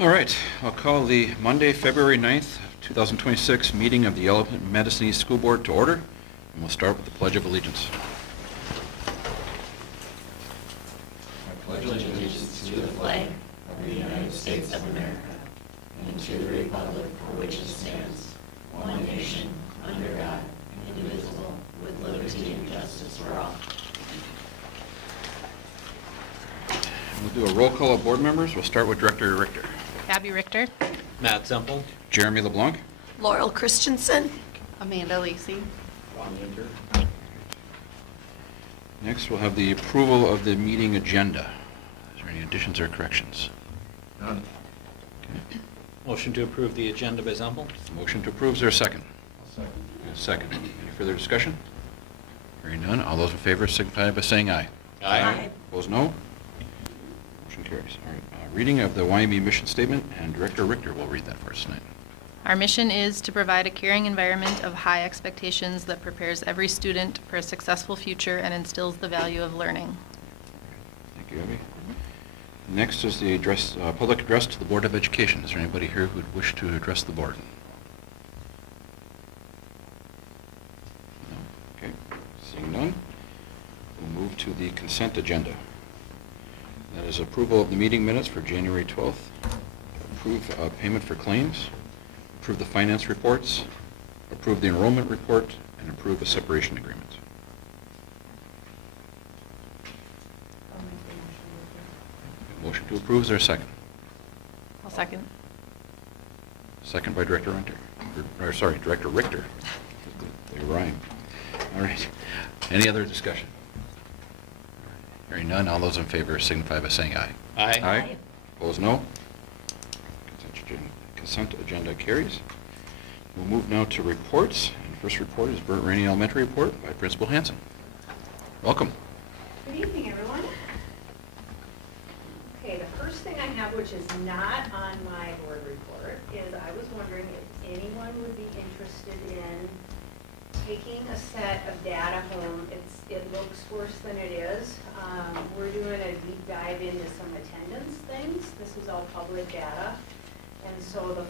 All right, I'll call the Monday, February 9th, 2026 meeting of the Yellow Medicine East School Board to order, and we'll start with the Pledge of Allegiance. I pledge allegiance to the flag of the United States of America and to the republic for which it stands, one nation, under God, indivisible, with liberty and justice for all. We'll do a roll call of board members. We'll start with Director Richter. Abby Richter. Matt Semple. Jeremy LeBlanc. Laurel Christensen. Amanda Lacey. Ron Winter. Next, we'll have the approval of the meeting agenda. Is there any additions or corrections? None. Okay. Motion to approve the agenda by Semple. Motion to approve, is there a second? Second. Second. Any further discussion? Hearing none, all those in favor signify by saying aye. Aye. Opposed, no. Motion carries. All right, reading of the YME mission statement, and Director Richter will read that for us tonight. Our mission is to provide a caring environment of high expectations that prepares every student for a successful future and instills the value of learning. Thank you, Abby. Next is the public address to the Board of Education. Is there anybody here who would wish to address the board? No? Okay, seeing none, we'll move to the consent agenda. That is approval of the meeting minutes for January 12th, approve payment for claims, approve the finance reports, approve the enrollment report, and approve a separation agreement. Motion to approve, is there a second? I'll second. Second by Director Richter. Director Richter. They rhyme. All right. Any other discussion? Hearing none, all those in favor signify by saying aye. Aye. Aye. Opposed, no. Consent agenda carries. We'll move now to reports. And first report is Burnt Rainey Elementary report by Principal Hanson. Welcome. Good evening, everyone. Okay, the first thing I have, which is not on my board report, is I was wondering if anyone would be interested in taking a set of data home. It looks worse than it is. We're doing a deep dive into some attendance things. This is all public data. And so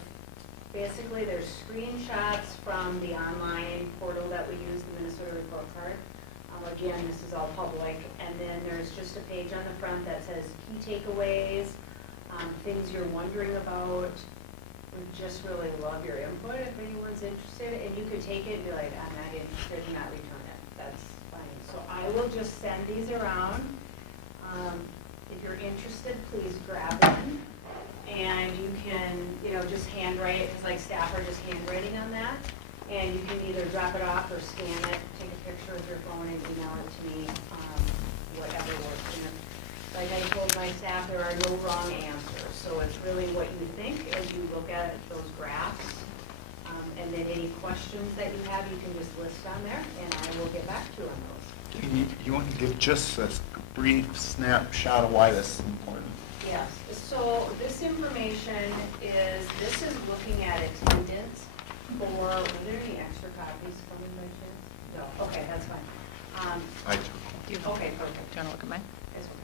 basically there's screenshots from the online portal that we use, the Minnesota Report Card. Again, this is all public. And then there's just a page on the front that says key takeaways, things you're wondering about. We just really love your input if anyone's interested. And you could take it and be like, I'm not interested, and not return it. That's fine. So I will just send these around. If you're interested, please grab one. And you can, just handwrite it, because like staff are just handwriting on that. And you can either drop it off or scan it, take a picture with your phone and email it to me, whatever works. And like I told my staff, there are no wrong answers. So it's really what you think as you look at those graphs. And then any questions that you have, you can just list on there, and I will get back to you on those. You want to give just a brief snapshot of why this is important? Yes, so this information is looking at attendance for, were there any extra copies coming by chance? No, okay, that's fine. I took one. Okay, perfect. Do you want to look at mine? That's okay.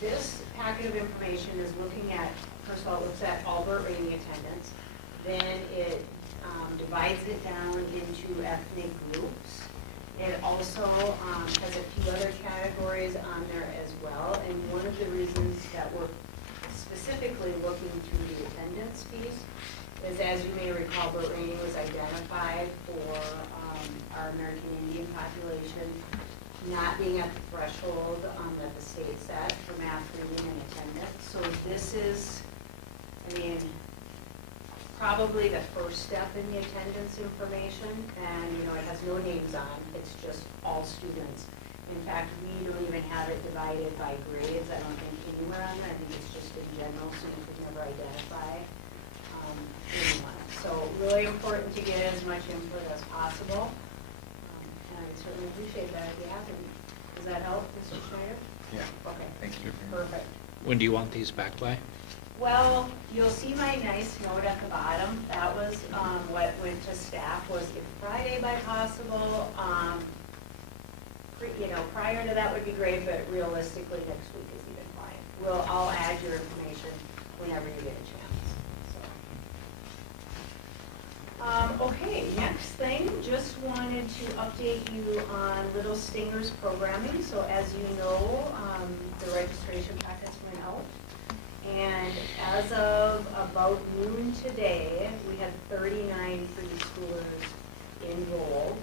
This packet of information is looking at, first of all, it looks at all Burnt Rainey attendance. Then it divides it down into ethnic groups. It also has a few other categories on there as well. And one of the reasons that we're specifically looking through the attendance piece is, as you may recall, Burnt Rainey was identified for our American Indian population not being at the threshold that the state set for math, reading, and attendance. So this is, probably the first step in the attendance information, and it has no names on, it's just all students. In fact, we don't even have it divided by grades, I don't think anywhere on there. I think it's just in general, so you could never identify anyone. So really important to get as much input as possible, and I certainly appreciate that if you have any. Does that help, Mr. Schneider? Yeah. Okay. Thank you. Perfect. When do you want these back by? Well, you'll see my nice note at the bottom. That was what went to staff, was if Friday by possible. Prior to that would be great, but realistically next week is even fine. I'll add your information whenever you get a chance, so. Okay, next thing, just wanted to update you on Little Stingers programming. So as you know, the registration packets went out. And as of about noon today, we had 39 preschoolers enrolled.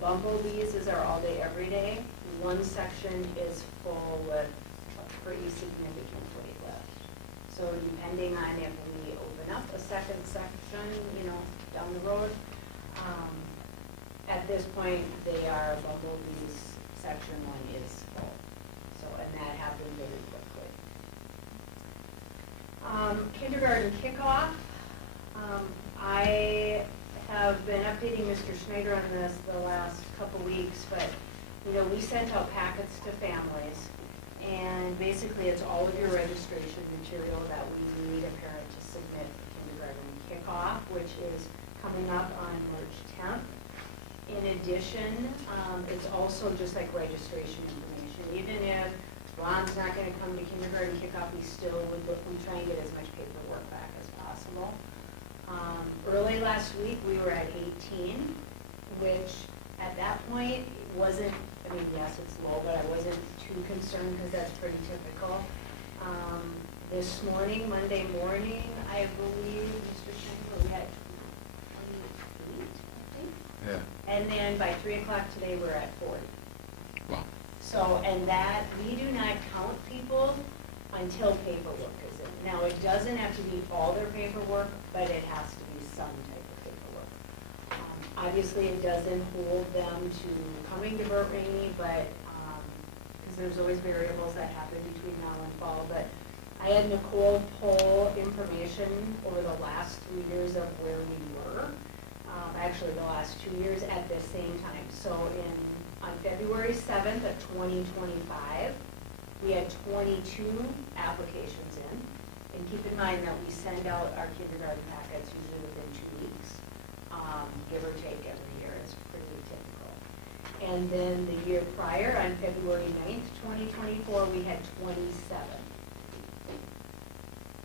Bumblebees is our all-day, everyday. One section is full with a pretty significant wait list. So depending on if we open up a second section, down the road, at this point, Bumblebees section 1 is full. So, and that happened very quickly. Kindergarten kickoff. I have been updating Mr. Schneider on this the last couple weeks, but we sent out packets to families, and basically it's all of your registration material that we need a parent to submit for kindergarten kickoff, which is coming up on March 10th. In addition, it's also just like registration information. Even if Ron's not going to come to kindergarten kickoff, we try and get as much paperwork back as possible. Early last week, we were at 18, which at that point wasn't, yes, it's low, but I wasn't too concerned because that's pretty typical. This morning, Monday morning, I believe, Mr. Schenker, we had 28, I think. Yeah. And then by 3 o'clock today, we're at 40. Wow. So, and that, we do not count people until paperwork is in. Now, it doesn't have to be all their paperwork, but it has to be some type of paperwork. Obviously, it doesn't hold them to coming to Burt Rainey, but, because there's always variables that happen between now and fall, but I had Nicole pull information over the last 3 years of where we were, actually the last 2 years at the same time. So on February 7th of 2025, we had 22 applications in. And keep in mind that we send out our kindergarten packets usually within 2 weeks, give or take every year. It's pretty typical. And then the year prior, on February 9th, 2024, we had 27.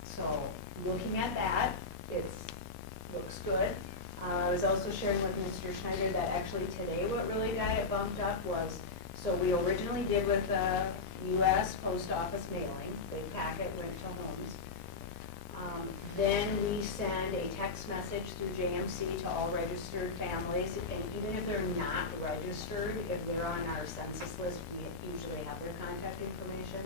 So looking at that, it looks good. I was also sharing with Mr. Schneider that actually today what really got it bumped up was, so we originally did with the U.S. Post Office mailing, the packet went to homes. Then we send a text message through JMC to all registered families, and even if they're not registered, if they're on our census list, we usually have their contact information.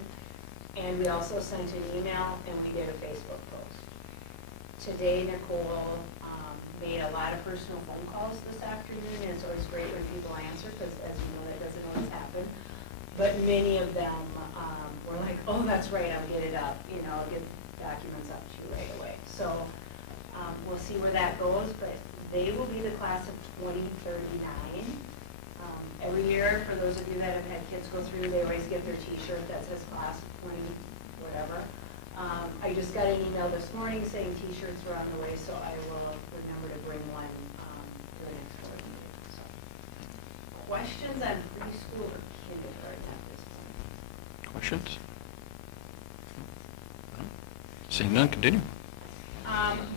And we also sent an email, and we did a Facebook post. Today, Nicole made a lot of personal phone calls this afternoon, and it's always great when people answer, because as you know, that doesn't always happen. But many of them were like, oh, that's right, I'll get it up, I'll get documents up to you right away. So we'll see where that goes, but they will be the class of 2039. Every year, for those of you that have had kids go through, they always get their T-shirt that says class of 20 whatever. I just got an email this morning saying T-shirts are on the way, so I will remember to bring one to the next board meeting. So, questions on preschool or kindergarten at this point? Questions? No? Seeing none, continue.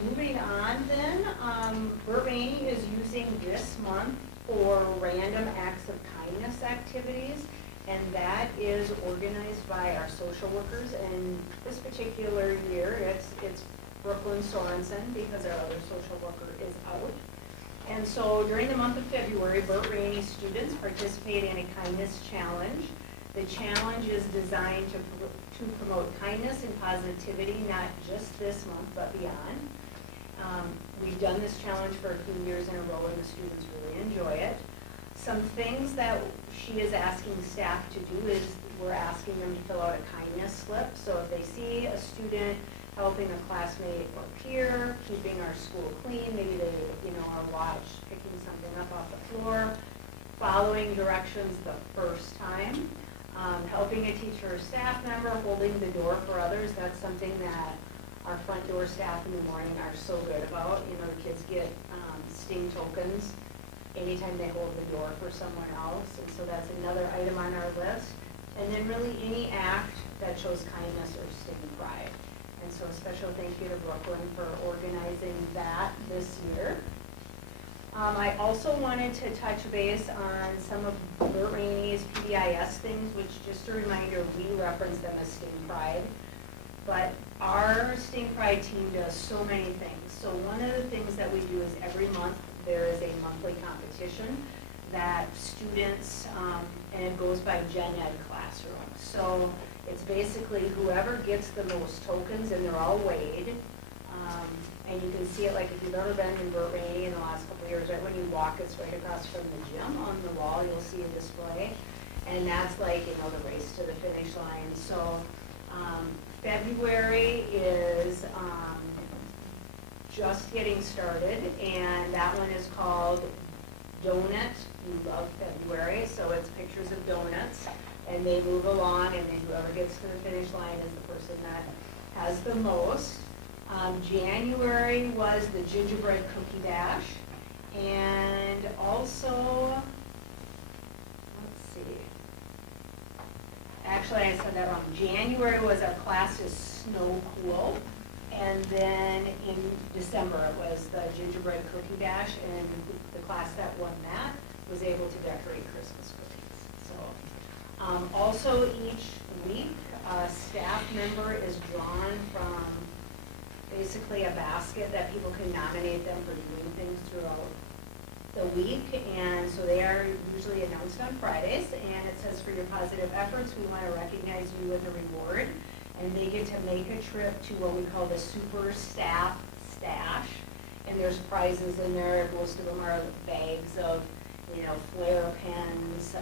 Moving on then, Burt Rainey is using this month for random acts of kindness activities, and that is organized by our social workers. And this particular year, it's Brooklyn Sorensen, because our other social worker is out. And so during the month of February, Burt Rainey students participate in a kindness challenge. The challenge is designed to promote kindness and positivity, not just this month, but beyond. We've done this challenge for a few years in a row, and the students really enjoy it. Some things that she is asking staff to do is we're asking them to fill out a kindness slip. So if they see a student helping a classmate or peer, keeping our school clean, maybe they, are picking something up off the floor, following directions the first time, helping a teacher or staff member, holding the door for others. That's something that our front door staff in the morning are so good about. The kids get sting tokens anytime they hold the door for someone else, and so that's another item on our list. And then really any act that shows kindness or sting pride. And so a special thank you to Brooklyn for organizing that this year. I also wanted to touch base on some of Burt Rainey's PBIS things, which, just a reminder, we reference them as Sting Pride. But our Sting Pride team does so many things. So one of the things that we do is every month there is a monthly competition that students, and it goes by Gen Ed classroom. So it's basically whoever gets the most tokens, and they're all weighed. And you can see it, like if you've ever been in Burt Rainey in the last couple of years, right when you walk, it's right across from the gym. On the wall, you'll see a display. And that's like, you know, the race to the finish line. So February is just getting started, and that one is called Donut. We love February, so it's pictures of donuts, and they move along, and then whoever gets to the finish line is the person that has the most. January was the gingerbread cookie dash, and also, let's see, actually I said that wrong. January was our class's snow pool, and then in December it was the gingerbread cookie dash, and the class that won that was able to decorate Christmas cookies. So, also each week, a staff member is drawn from basically a basket that people can nominate them for doing things throughout the week, and so they are usually announced on Fridays, and it says, for your positive efforts, we want to recognize you with a reward, and they get to make a trip to what we call the Super Staff Stash, and there's prizes in there. Most of them are bags of, you know, Flair pens,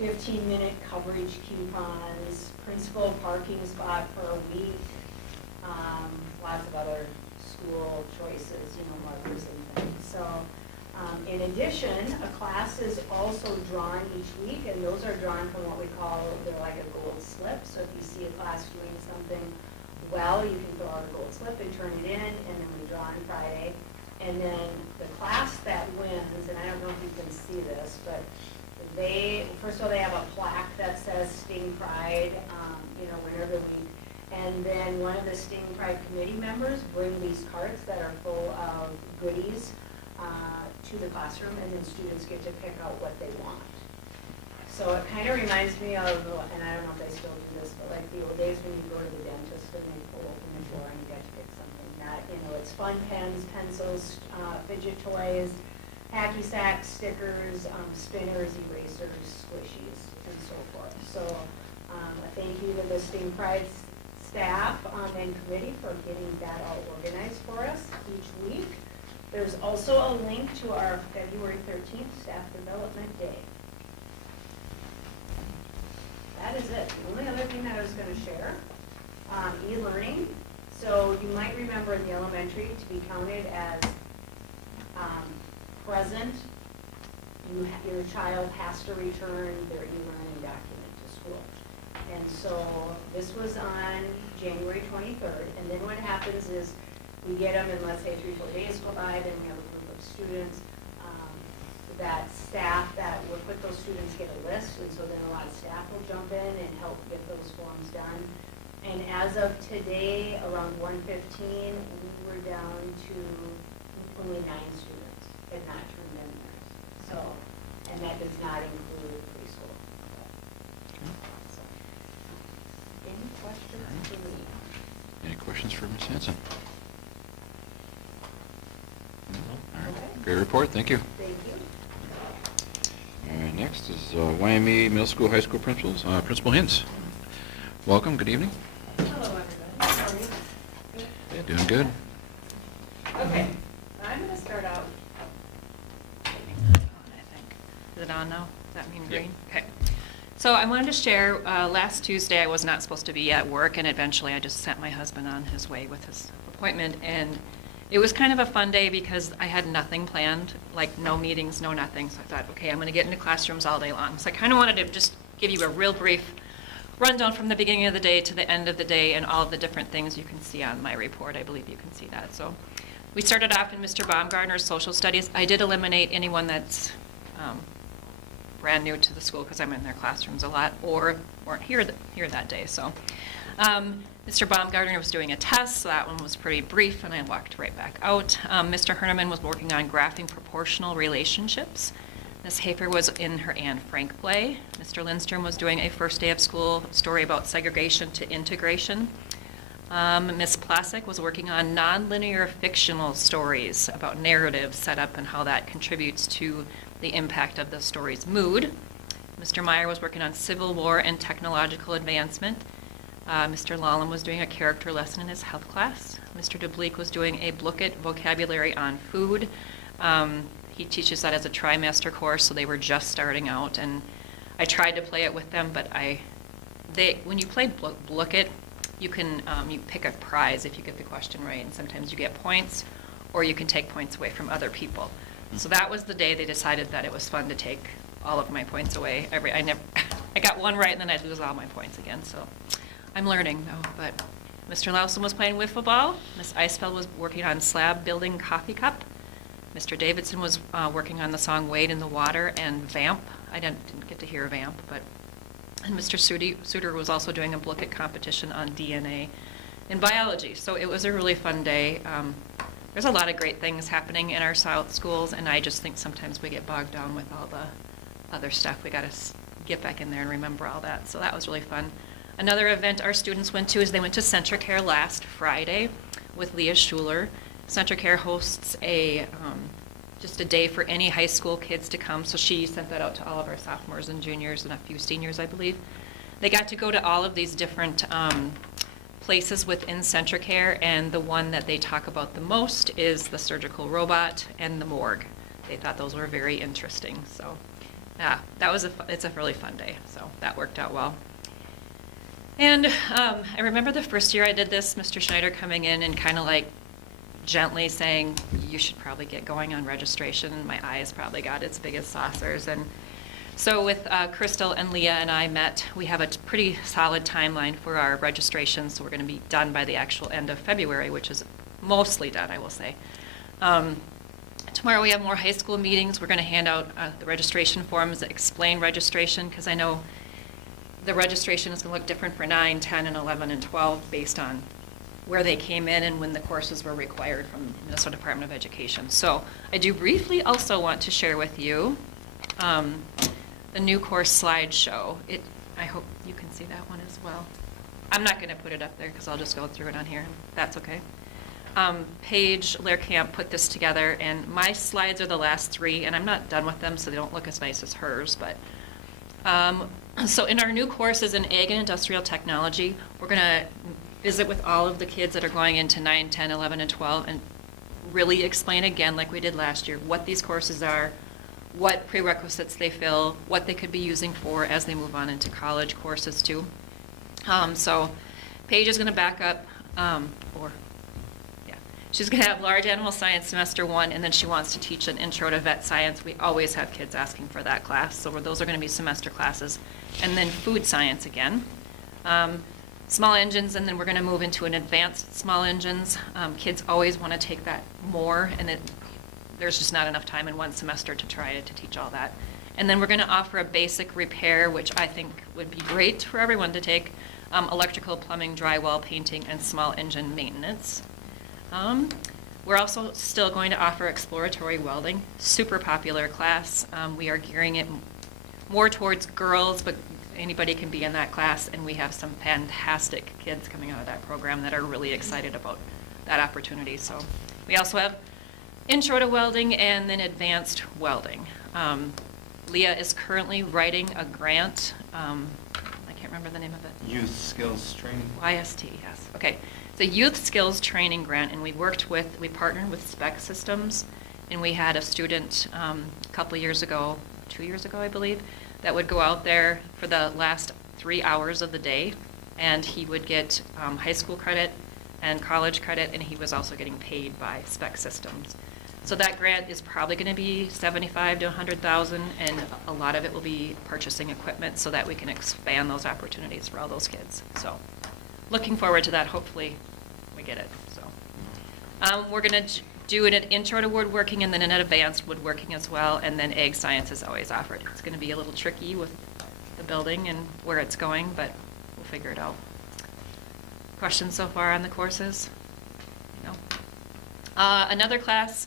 15-minute coverage coupons, principal parking spot for a week, lots of other school choices, you know, markers and things. So, in addition, a class is also drawn each week, and those are drawn from what we call, they're like a gold slip. So if you see a class doing something well, you can fill out a gold slip and turn it in, and then we draw on Friday. And then the class that wins, and I don't know if you can see this, but they, first of all, they have a plaque that says Sting Pride, you know, winner of the week. And then one of the Sting Pride committee members bring these carts that are full of goodies to the classroom, and then students get to pick out what they want. So it kind of reminds me of, and I don't know if they still do this, but like the old days when you go to the dentist and they pull open the drawer and you get to pick something. That, you know, it's fun pens, pencils, fidget toys, hacky sacks, stickers, spinners, erasers, squishies, and so forth. So a thank you to the Sting Pride staff and committee for getting that all organized for us each week. There's also a link to our February 13th Staff Development Day. That is it. The only other thing that I was going to share, e-learning. So you might remember in the elementary, to be counted as present, your child has to return their e-learning document to school. And so this was on January 23rd, and then what happens is we get them, and let's say 3-4 days go by, then we have a group of students, that staff that work with those students get a list, and so then a lot of staff will jump in and help get those forms done. And as of today, around 1:15, we were down to only 9 students had not turned in theirs. So, and that does not include preschool. So, any questions for me? Any questions for Ms. Hanson? No? All right. Okay. Great report, thank you. Thank you. All right, next is Wyoming Middle School, High School principals. Principal Hintz. Welcome, good evening. Hello, everybody. How are you? Good. Yeah, doing good. Okay, I'm going to start out. I think. Is it on now? Does that mean green? Okay. So I wanted to share, last Tuesday I was not supposed to be at work, and eventually I just sent my husband on his way with his appointment, and it was kind of a fun day because I had nothing planned, like no meetings, no nothing. So I thought, okay, I'm going to get into classrooms all day long. So I kind of wanted to just give you a real brief rundown from the beginning of the day to the end of the day and all of the different things you can see on my report. I believe you can see that. So we started off in Mr. Baumgartner's social studies. I did eliminate anyone that's brand new to the school because I'm in their classrooms a lot or weren't here that day. So Mr. Baumgartner was doing a test, so that one was pretty brief, and I walked right back out. Mr. Herneman was working on graphing proportional relationships. Ms. Hafer was in her Anne Frank play. Mr. Lindstrom was doing a first day of school story about segregation to integration. Ms. Plassick was working on nonlinear fictional stories about narrative setup and how that contributes to the impact of the story's mood. Mr. Meyer was working on Civil War and technological advancement. Mr. Lallam was doing a character lesson in his health class. Mr. DeBleek was doing a Blooket vocabulary on food. He teaches that as a trimester course, so they were just starting out. And I tried to play it with them, but when you play Blooket, you can you pick a prize if you get the question right, and sometimes you get points, or you can take points away from other people. So that was the day they decided that it was fun to take all of my points away. I got one right, and then I'd lose all my points again. So I'm learning though. But Mr. Lawson was playing wiffle ball. Miss Eisfeld was working on slab building coffee cup. Mr. Davidson was working on the song Wade in the Water and Vamp. I didn't get to hear Vamp, but. And Mr. Suter was also doing a Blooket competition on DNA in biology. So it was a really fun day. There's a lot of great things happening in our South schools, and I just think sometimes we get bogged down with all the other stuff. We got to get back in there and remember all that. So that was really fun. Another event our students went to is they went to CentraCare last Friday with Leah Schuler. CentraCare hosts just a day for any high school kids to come. So she sent that out to all of our sophomores and juniors and a few seniors, I believe. They got to go to all of these different places within CentraCare, and the one that they talk about the most is the surgical robot and the morgue. They thought those were very interesting. So yeah, it's a really fun day. So that worked out well. And I remember the first year I did this, Mr. Schneider coming in and kind of like gently saying, you should probably get going on registration. And my eyes probably got as big as saucers. And so with Crystal and Leah and I met, we have a pretty solid timeline for our registration. So we're going to be done by the actual end of February, which is mostly done, I will say. Tomorrow we have more high school meetings. We're going to hand out the registration forms that explain registration, because I know the registration is going to look different for 9, 10, and 11, and 12 based on where they came in and when the courses were required from the Minnesota Department of Education. So I do briefly also want to share with you the new course slideshow. I hope you can see that one as well. I'm not going to put it up there because I'll just go through it on here. That's okay. Paige Lehrkamp put this together, and my slides are the last 3, and I'm not done with them, so they don't look as nice as hers. But so in our new courses in Ag and Industrial Technology, we're going to visit with all of the kids that are going into 9, 10, 11, and 12, and really explain again, like we did last year, what these courses are, what prerequisites they fill, what they could be using for as they move on into college courses too. So Paige is going to back up, she's going to have large animal science semester 1, and then she wants to teach an intro to vet science. We always have kids asking for that class, so those are going to be semester classes. And then food science again. Small engines, and then we're going to move into an advanced small engines. Kids always want to take that more, and there's just not enough time in one semester to try to teach all that. And then we're going to offer a basic repair, which I think would be great for everyone to take, electrical, plumbing, drywall, painting, and small engine maintenance. We're also still going to offer exploratory welding, super popular class. We are gearing it more towards girls, but anybody can be in that class, and we have some fantastic kids coming out of that program that are really excited about that opportunity. So we also have intro to welding and then advanced welding. Leah is currently writing a grant. I can't remember the name of it. Youth Skills Training. YST, yes. Okay. It's a youth skills training grant, and we partnered with Spec Systems, and we had a student a couple years ago, 2 years ago, I believe, that would go out there for the last 3 hours of the day, and he would get high school credit and college credit, and he was also getting paid by Spec Systems. So that grant is probably going to be $75,000 to $100,000, and a lot of it will be purchasing equipment so that we can expand those opportunities for all those kids. So looking forward to that. Hopefully we get it. So we're going to do an intro to woodworking and then an advanced woodworking as well, and then ag science is always offered. It's going to be a little tricky with the building and where it's going, but we'll figure it out. Questions so far on the courses? No. Another class,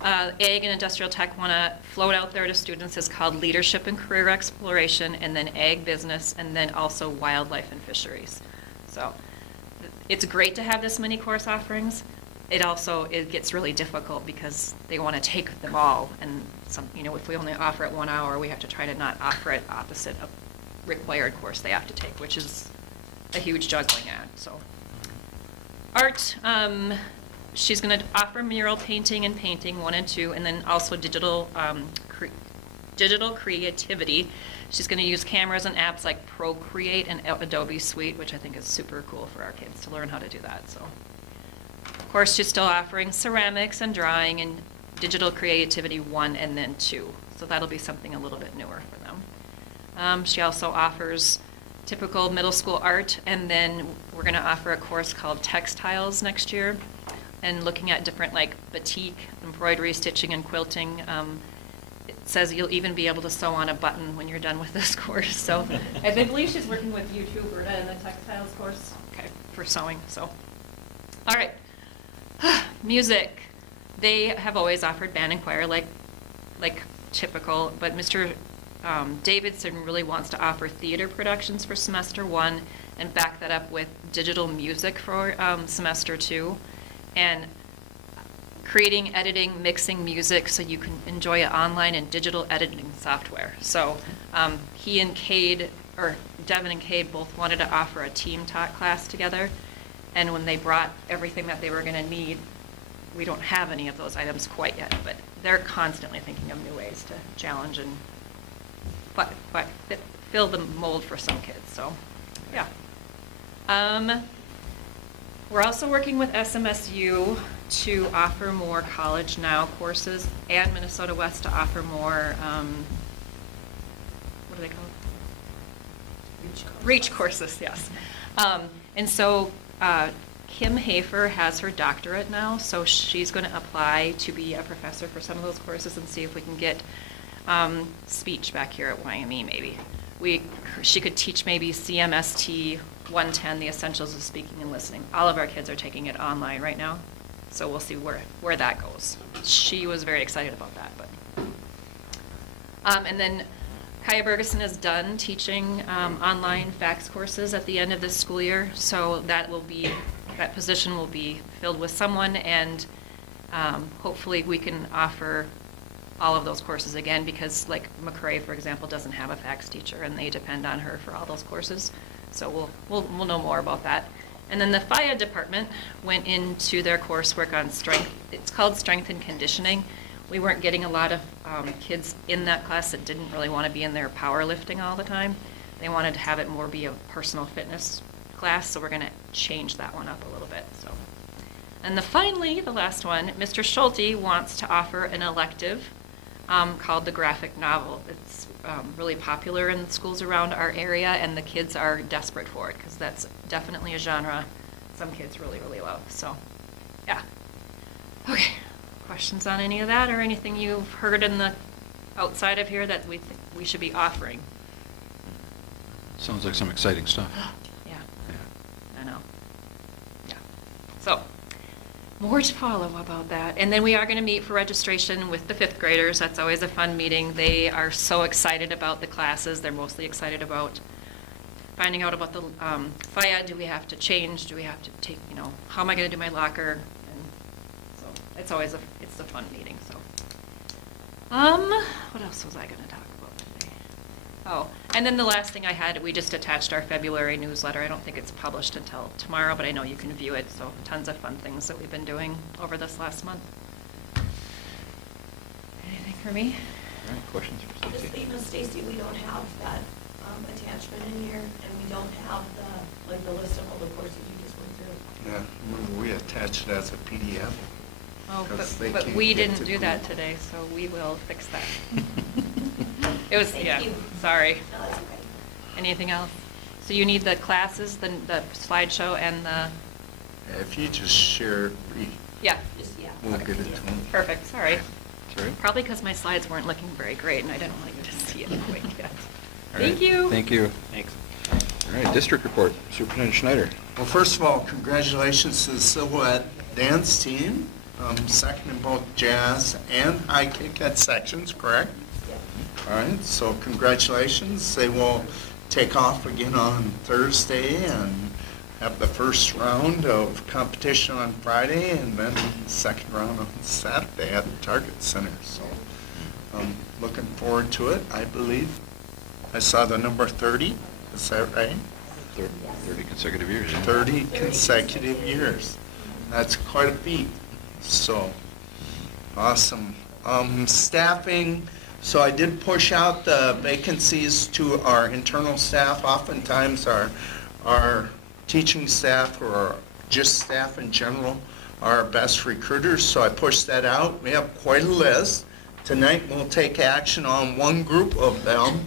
Ag and Industrial Tech want to float out there to students is called Leadership and Career Exploration, and then Ag Business, and then also Wildlife and Fisheries. So it's great to have this many course offerings. It gets really difficult because they want to take them all, and if we only offer it 1 hour, we have to try to not offer it opposite of required course they have to take, which is a huge juggling act. So art, she's going to offer mural painting and painting 1 and 2, and then also digital creativity. She's going to use cameras and apps like Procreate and Adobe Suite, which I think is super cool for our kids to learn how to do that. So, of course, she's still offering ceramics and drawing and digital creativity 1 and then 2. So that'll be something a little bit newer for them. She also offers typical middle school art, and then we're going to offer a course called Textiles next year, and looking at different like batik, embroidery, stitching, and quilting. It says you'll even be able to sew on a button when you're done with this course. So I believe she's working with you too, Berta, in the textiles course. Okay, for sewing. So, all right. Music. They have always offered band and choir like typical, but Mr. Davidson really wants to offer theater productions for semester 1 and back that up with digital music for semester 2, and creating, editing, mixing music so you can enjoy it online and digital editing software. So he and Cade, or Devin and Cade, both wanted to offer a team taught class together, and when they brought everything that they were going to need, we don't have any of those items quite yet, but they're constantly thinking of new ways to challenge and fill the mold for some kids. So, yeah. We're also working with SMSU to offer more College Now courses, and Minnesota West to offer more, what are they called? Reach courses, yes. And so Kim Hafer has her doctorate now, so she's going to apply to be a professor for some of those courses and see if we can get speech back here at YME maybe. She could teach maybe CMST 110, the essentials of speaking and listening. All of our kids are taking it online right now, so we'll see where that goes. She was very excited about that. And then Kaya Bergeson is done teaching online fax courses at the end of this school year, so that position will be filled with someone, and hopefully we can offer all of those courses again, because like McRae, for example, doesn't have a fax teacher, and they depend on her for all those courses. So we'll know more about that. And then the FIA department went into their coursework on strength. It's called Strength and Conditioning. We weren't getting a lot of kids in that class that didn't really want to be in there powerlifting all the time. They wanted to have it more be a personal fitness class, so we're going to change that one up a little bit. So, and finally, the last one, Mr. Schulte wants to offer an elective called the graphic novel. It's really popular in the schools around our area, and the kids are desperate for it because that's definitely a genre some kids really, really love. So, yeah. Okay. Questions on any of that, or anything you've heard in the outside of here that we think we should be offering? Sounds like some exciting stuff. Yeah. I know. Yeah. So, more to follow about that. And then we are going to meet for registration with the 5th graders. That's always a fun meeting. They are so excited about the classes. They're mostly excited about finding out about the FIA. Do we have to change? Do we have to take, how am I going to do my locker? And so it's always it's a fun meeting. So, what else was I going to talk about today? Oh, and then the last thing I had, we just attached our February newsletter. I don't think it's published until tomorrow, but I know you can view it. So tons of fun things that we've been doing over this last month. Anything for me? All right, questions for Just Stacy? so Stacy, we don't have that attachment in here, and we don't have the list of all the courses you just went through. Yeah, remember we attached it as a PDF. Oh, 'Cause they but can't we get didn't to do that Google. today, so we will fix that. It was, Thank yeah, you. sorry. No, that's okay. Anything else? So you need the classes, the slideshow, and the, If you just share, yeah, Just, yeah. we'll Okay. get it to them. perfect, sorry. Sorry? Probably because my slides weren't looking very great, and I didn't want you to see it quite yet. All right. Thank you. Thank you. Thanks. All right, district report, Superintendent Schneider. Well, first of all, congratulations to the Silhouette dance team, second in both jazz and high kick at sections, correct? All right, so congratulations. They will take off again on Thursday and have the first round of competition on Friday and then the second round on Saturday at the Target Center. So looking forward to it. I believe I saw the number 30. Is that right? 30 consecutive years. yeah. 30 consecutive years. That's quite a feat. So, awesome. Staffing, so I did push out the vacancies to our internal staff. Oftentimes our teaching staff or just staff in general are our best recruiters, so I pushed that out. We have quite a list. Tonight we'll take action on one group of them.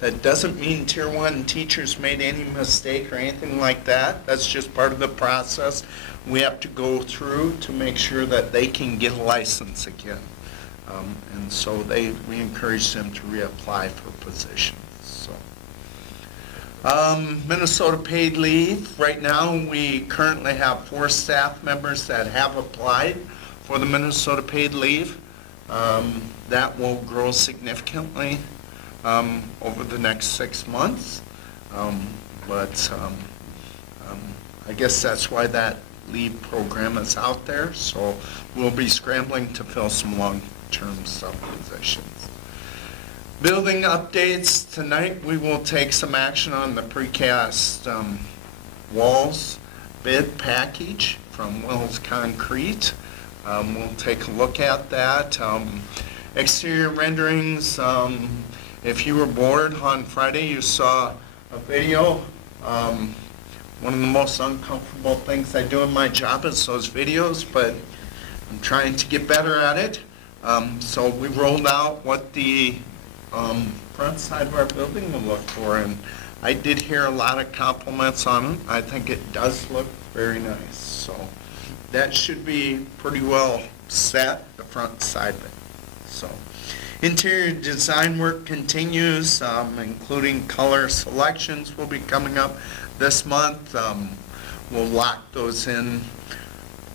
That doesn't mean Tier 1 teachers made any mistake or anything like that. That's just part of the process we have to go through to make sure that they can get a license again. And so we encourage them to reapply for positions. So, Minnesota paid leave. Right now, we currently have 4 staff members that have applied for the Minnesota paid leave. That will grow significantly over the next 6 months. I guess that's why that leave program is out there. So we'll be scrambling to fill some long-term sub positions. Building updates. Tonight we will take some action on the precast walls bid package from Wells Concrete. We'll take a look at that. Exterior renderings. If you were bored on Friday, you saw a video. One of the most uncomfortable things I do in my job is those videos, but I'm trying to get better at it. So we rolled out what the front side of our building will look for, and I did hear a lot of compliments on it. I think it does look very nice. So that should be pretty well set, the front side of it. So. Interior design work continues, including color selections will be coming up this month. We'll lock those in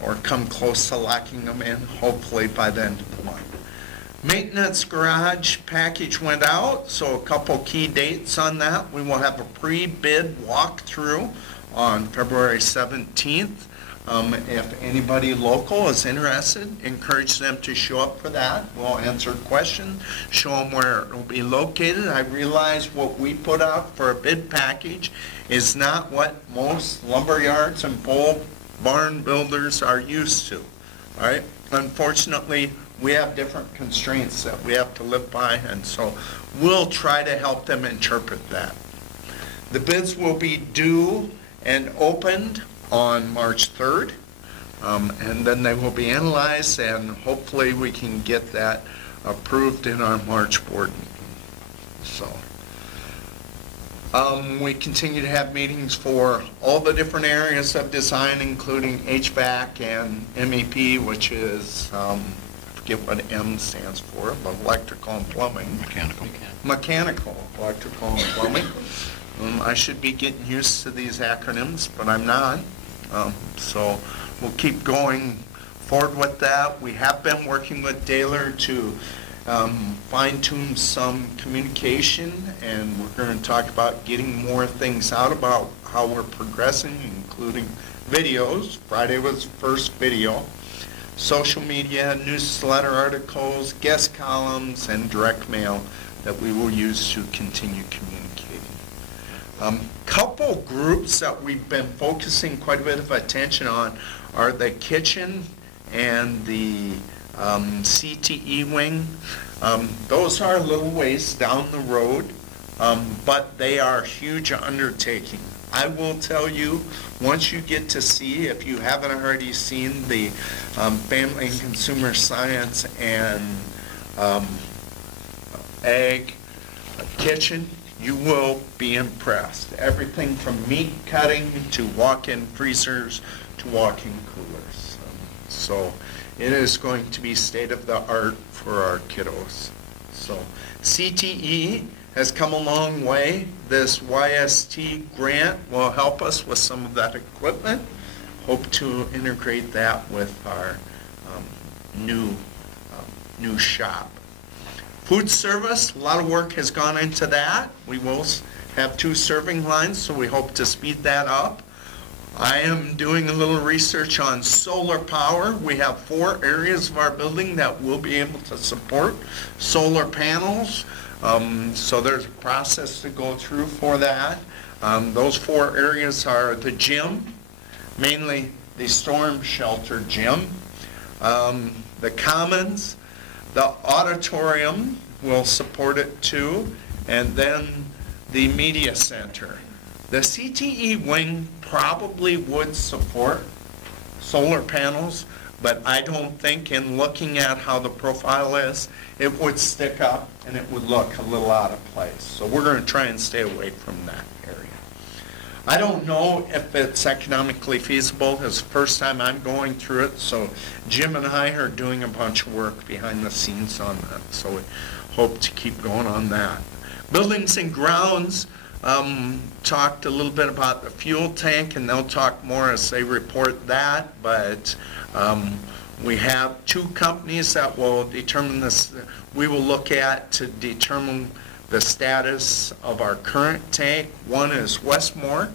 or come close to locking them in, hopefully by the end of the month. Maintenance garage package went out, so a couple key dates on that. We will have a pre-bid walkthrough on February 17th. If anybody local is interested, encourage them to show up for that. We'll answer questions, show them where it will be located. I realize what we put out for a bid package is not what most lumber yards and pole barn builders are used to. All right. Unfortunately, we have different constraints that we have to live by, and so we'll try to help them interpret that. The bids will be due and opened on March 3rd, and then they will be analyzed, and hopefully we can get that approved in our March board meeting. So we continue to have meetings for all the different areas of design, including HVAC and MEP, which is, I forget what M stands for, but electrical and plumbing. Mechanical, electrical and plumbing. I should be getting used to these acronyms, but I'm not. So we'll keep going forward with that. We have been working with Daler to fine-tune some communication, and we're going to talk about getting more things out about how we're progressing, including videos. Friday was the first video. Social media, newsletter articles, guest columns, and direct mail that we will use to continue communicating. Couple groups that we've been focusing quite a bit of attention on are the kitchen and the CTE wing. Those are a little ways down the road, but they are huge undertaking. I will tell you, once you get to see, if you haven't already seen the Family and Consumer Science and Ag kitchen, you will be impressed. Everything from meat cutting to walk-in freezers to walk-in coolers. So it is going to be state-of-the-art for our kiddos. So CTE has come a long way. This YST grant will help us with some of that equipment. Hope to integrate that with our new shop. Food service, a lot of work has gone into that. We will have 2 serving lines, so we hope to speed that up. I am doing a little research on solar power. We have 4 areas of our building that will be able to support solar panels. So there's a process to go through for that. Those 4 areas are the gym, mainly the storm shelter gym, the commons, the auditorium will support it too, and then the media center. The CTE wing probably would support solar panels, but I don't think, in looking at how the profile is, it would stick up and it would look a little out of place. So we're going to try and stay away from that area. I don't know if it's economically feasible. It's the first time I'm going through it, so Jim and I are doing a bunch of work behind the scenes on that, so we hope to keep going on that. Buildings and grounds, talked a little bit about the fuel tank, and they'll talk more as they report that, but we have 2 companies that will determine this. We will look at to determine the status of our current tank. One is Westmore,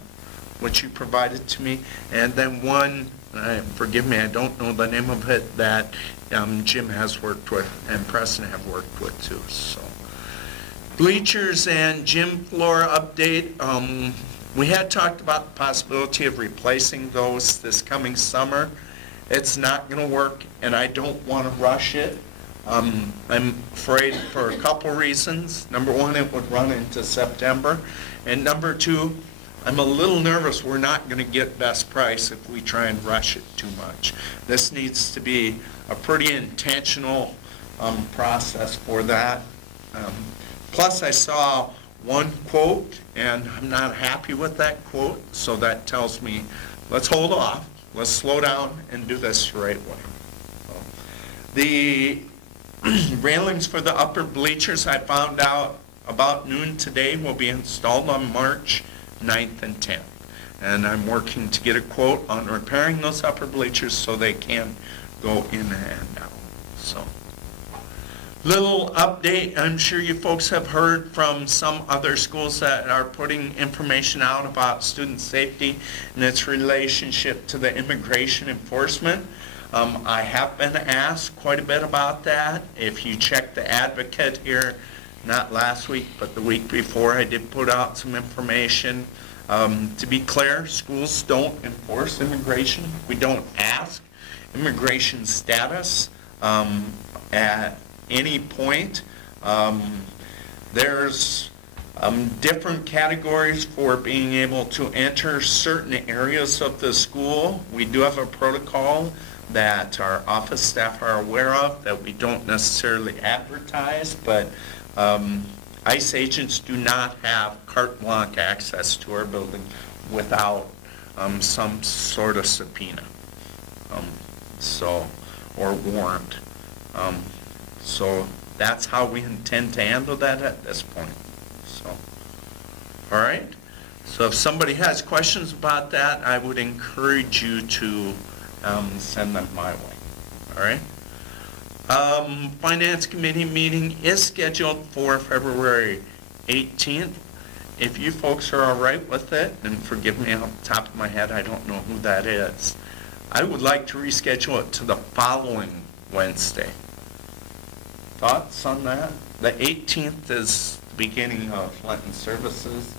which you provided to me, and then one, forgive me, I don't know the name of it, that Jim has worked with and Preston have worked with too. So, bleachers and gym floor update. We had talked about the possibility of replacing those this coming summer. It's not going to work, and I don't want to rush it. I'm afraid for a couple reasons. Number 1, it would run into September. And number 2, I'm a little nervous we're not going to get best price if we try and rush it too much. This needs to be a pretty intentional process for that. Plus, I saw one quote, and I'm not happy with that quote, so that tells me, let's hold off, let's slow down and do this the right way. So, the railings for the upper bleachers, I found out about noon today, will be installed on March 9th and 10th. And I'm working to get a quote on repairing those upper bleachers so they can go in and out. So, little update, I'm sure you folks have heard from some other schools that are putting information out about student safety and its relationship to the immigration enforcement. I have been asked quite a bit about that. If you check the Advocate here, not last week, but the week before, I did put out some information. To be clear, schools don't enforce immigration. We don't ask immigration status at any point. There's different categories for being able to enter certain areas of the school. We do have a protocol that our office staff are aware of that we don't necessarily advertise, but ICE agents do not have carte blanche access to our building without some sort of subpoena, or warrant. So that's how we intend to handle that at this point. So, all right. So if somebody has questions about that, I would encourage you to send them my way. All right. Finance Committee meeting is scheduled for February 18th. If you folks are all right with it, and forgive me off the top of my head, I don't know who that is. I would like to reschedule it to the following Wednesday. Thoughts on that? The 18th is the beginning of Lenten services.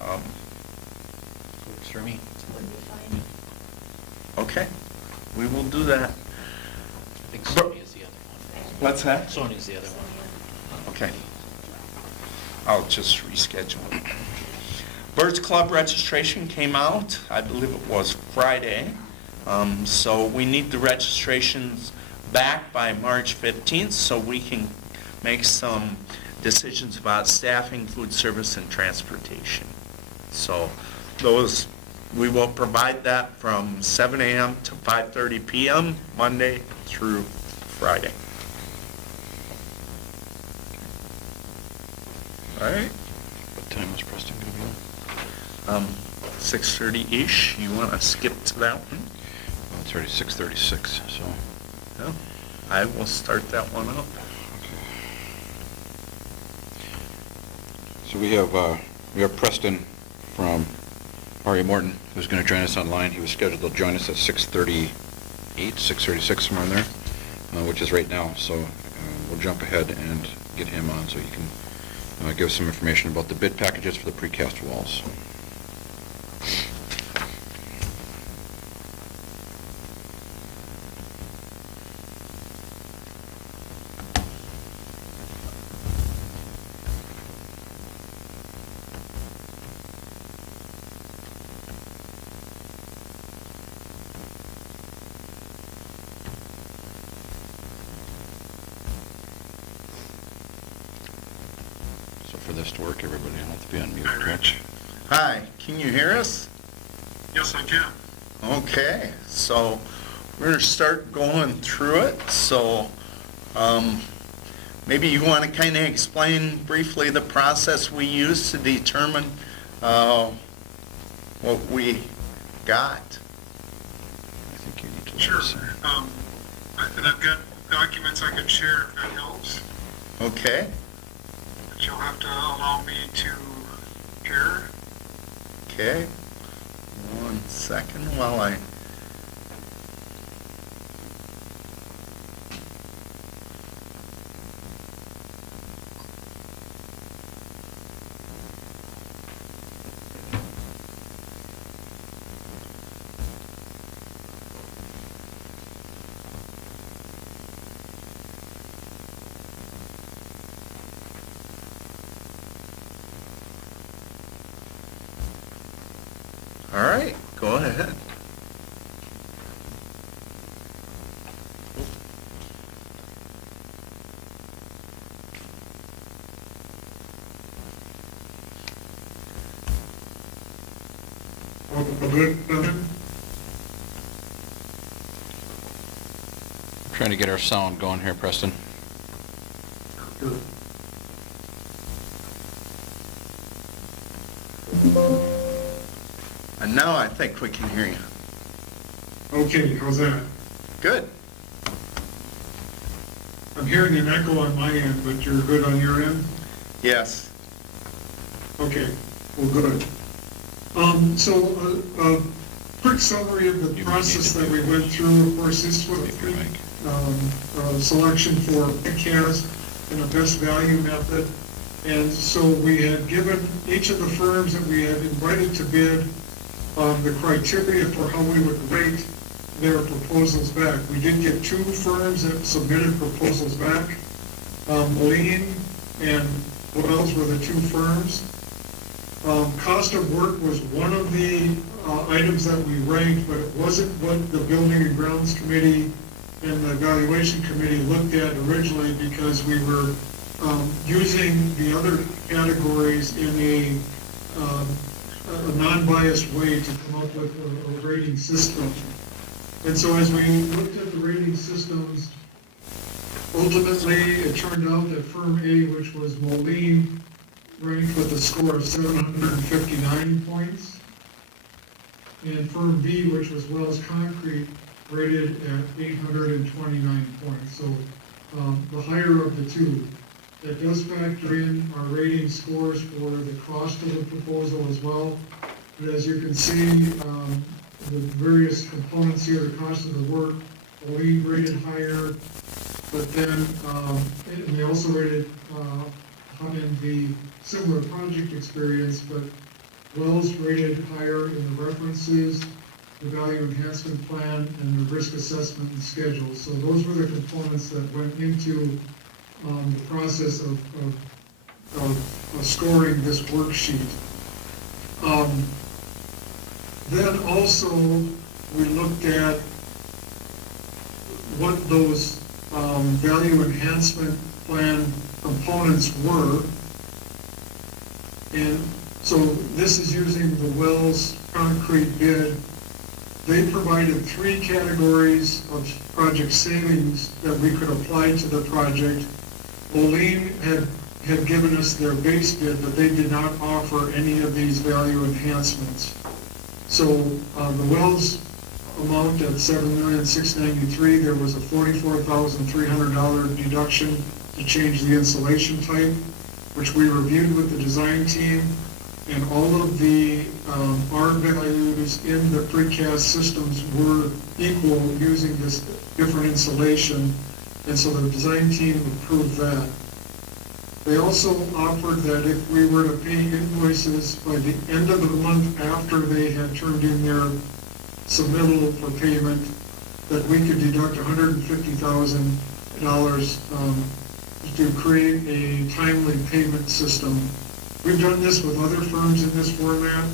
Works for me. Would be fine. Okay, we will do that. I think Sonia's the other one. What's that? Sonia's the other one. Okay. I'll just reschedule it. Birds Club registration came out, I believe it was Friday. So we need the registrations back by March 15th so we can make some decisions about staffing, food service, and transportation. So those, we will provide that from 7 a.m. to 5:30 p.m. Monday through Friday. All right. What time is Preston going to be on? 6:30-ish. You want to skip to that one? Well, it's already 6:36, so. No. I will start that one up. So we have Preston from Harry Morton, who's going to join us online. He was scheduled to join us at 6:38, 6:36, somewhere in there, which is right now. So we'll jump ahead and get him on so he can give us some information about the bid packages for the precast walls. So for this to work, everybody will have to be on mute, correct? Hi, can you hear us? Yes, I can. Okay, so we're going to start going through it. So maybe you want to kind of explain briefly the process we use to determine what we got. I think you need to. Sure. listen. And I've got documents I can share if that helps. Okay, But you'll have to allow me to share. okay. 1 second while I... All right, go ahead. All good? Trying to get our sound going here, Preston. Good. And now I think we can hear you. Okay, how's that? Good. I'm hearing an echo on my end, but you're good on your end? Yes. Okay, well, good. So a quick summary of the process that we went through. Of course, this was Maybe your mic. selection for PCAS and a best value method. And so we had given each of the firms that we had invited to bid the criteria for how we would rate their proposals back. We did get 2 firms that submitted proposals back. Moline and Wells were the 2 firms. Cost of work was one of the items that we ranked, but it wasn't what the Building and Grounds Committee and the Evaluation Committee looked at originally, because we were using the other categories in a non-biased way to come up with a rating system. And so as we looked at the rating systems, ultimately it turned out that Firm A, which was Moline, ranked with a score of 759 points. And Firm B, which was Wells Concrete, rated at 829 points. So the higher of the 2. That does factor in our rating scores for the cost of the proposal as well. But as you can see, the various components here, the cost of the work, we rated higher, but then, and we also rated in the similar project experience, but Wells rated higher in the references, the value enhancement plan, and the risk assessment and schedule. So those were the components that went into the process of scoring this worksheet. Then also, we looked at what those value enhancement plan components were. And so this is using the Wells Concrete bid. They provided 3 categories of project savings that we could apply to the project. Moline had had given us their base bid, but they did not offer any of these value enhancements. So the wells amount at $7,693,000, there was a $44,300 deduction to change the insulation type, which we reviewed with the design team, and all of the R values in the precast systems were equal using this different insulation, and so the design team approved that. They also offered that if we were to pay invoices by the end of the month after they had turned in their submittal for payment, that we could deduct $150,000 to create a timely payment system. We've done this with other firms in this format,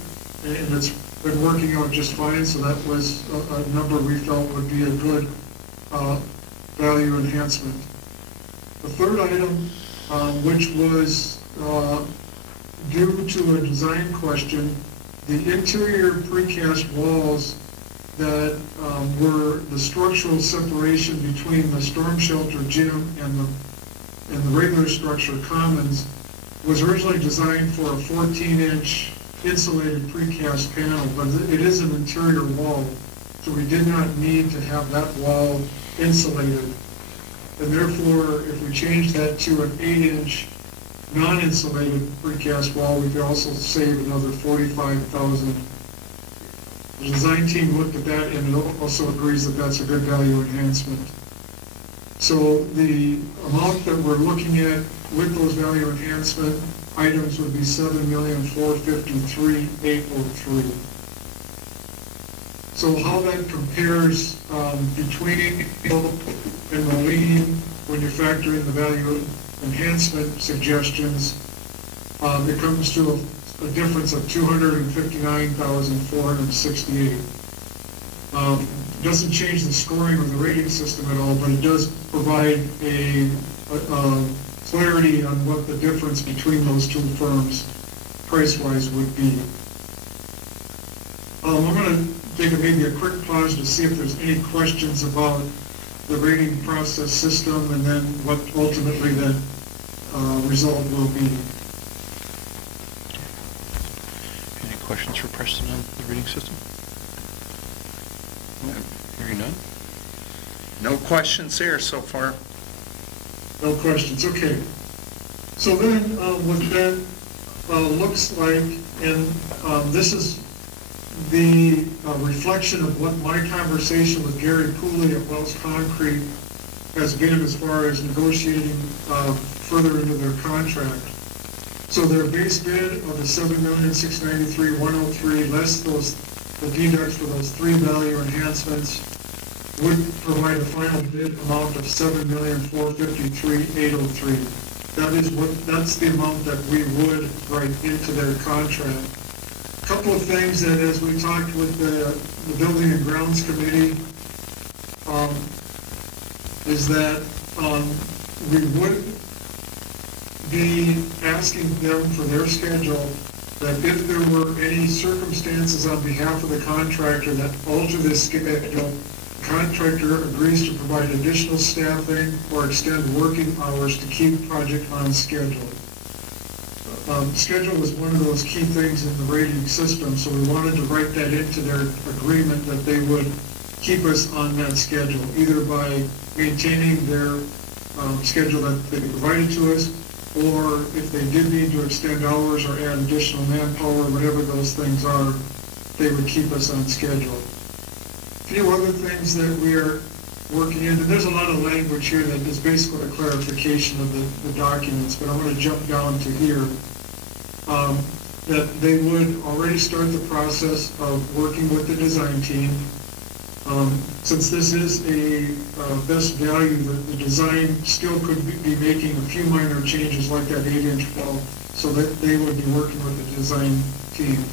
and it's been working out just fine, so that was a number we felt would be a good value enhancement. The third item, which was due to a design question, the interior precast walls that were the structural separation between the storm shelter gym and the regular structure commons was originally designed for a 14-inch insulated precast panel, but it is an interior wall, so we did not need to have that wall insulated. And therefore, if we change that to an 8-inch non-insulated precast wall, we could also save another $45,000. The design team looked at that and also agrees that that's a good value enhancement. So the amount that we're looking at with those value enhancement items would be $7,453,803. So how that compares between and Moline, when you factor in the value enhancement suggestions, it comes to a difference of $259,468. Doesn't change the scoring of the rating system at all, but it does provide a clarity on what the difference between those two firms price-wise would be. I'm going to take maybe a quick pause to see if there's any questions about the rating process system and then what ultimately that result will be. Any questions for Preston on the rating system? Hearing none? No questions here so far. No questions, okay. So then what that looks like, and this is the reflection of what my conversation with Gary Pooley at Wells Concrete has been as far as negotiating further into their contract. So their base bid of the $7,693,103 less the deducts for those three value enhancements would provide a final bid amount of $7,453,803. That's the amount that we would write into their contract. A couple of things that, as we talked with the Building and Grounds Committee, is that we would be asking them for their schedule, that if there were any circumstances on behalf of the contractor that alter this schedule, the contractor agrees to provide additional staffing or extend working hours to keep project on schedule. Schedule was one of those key things in the rating system, so we wanted to write that into their agreement that they would keep us on that schedule, either by maintaining their schedule that they provided to us, or if they did need to extend hours or add additional manpower, whatever those things are, they would keep us on schedule. A few other things that we are working into, there's a lot of language here that is basically a clarification of the documents, but I'm going to jump down to here. That they would already start the process of working with the design team. Since this is a best value, the design still could be making a few minor changes like that 8-inch wall, so that they would be working with the design team.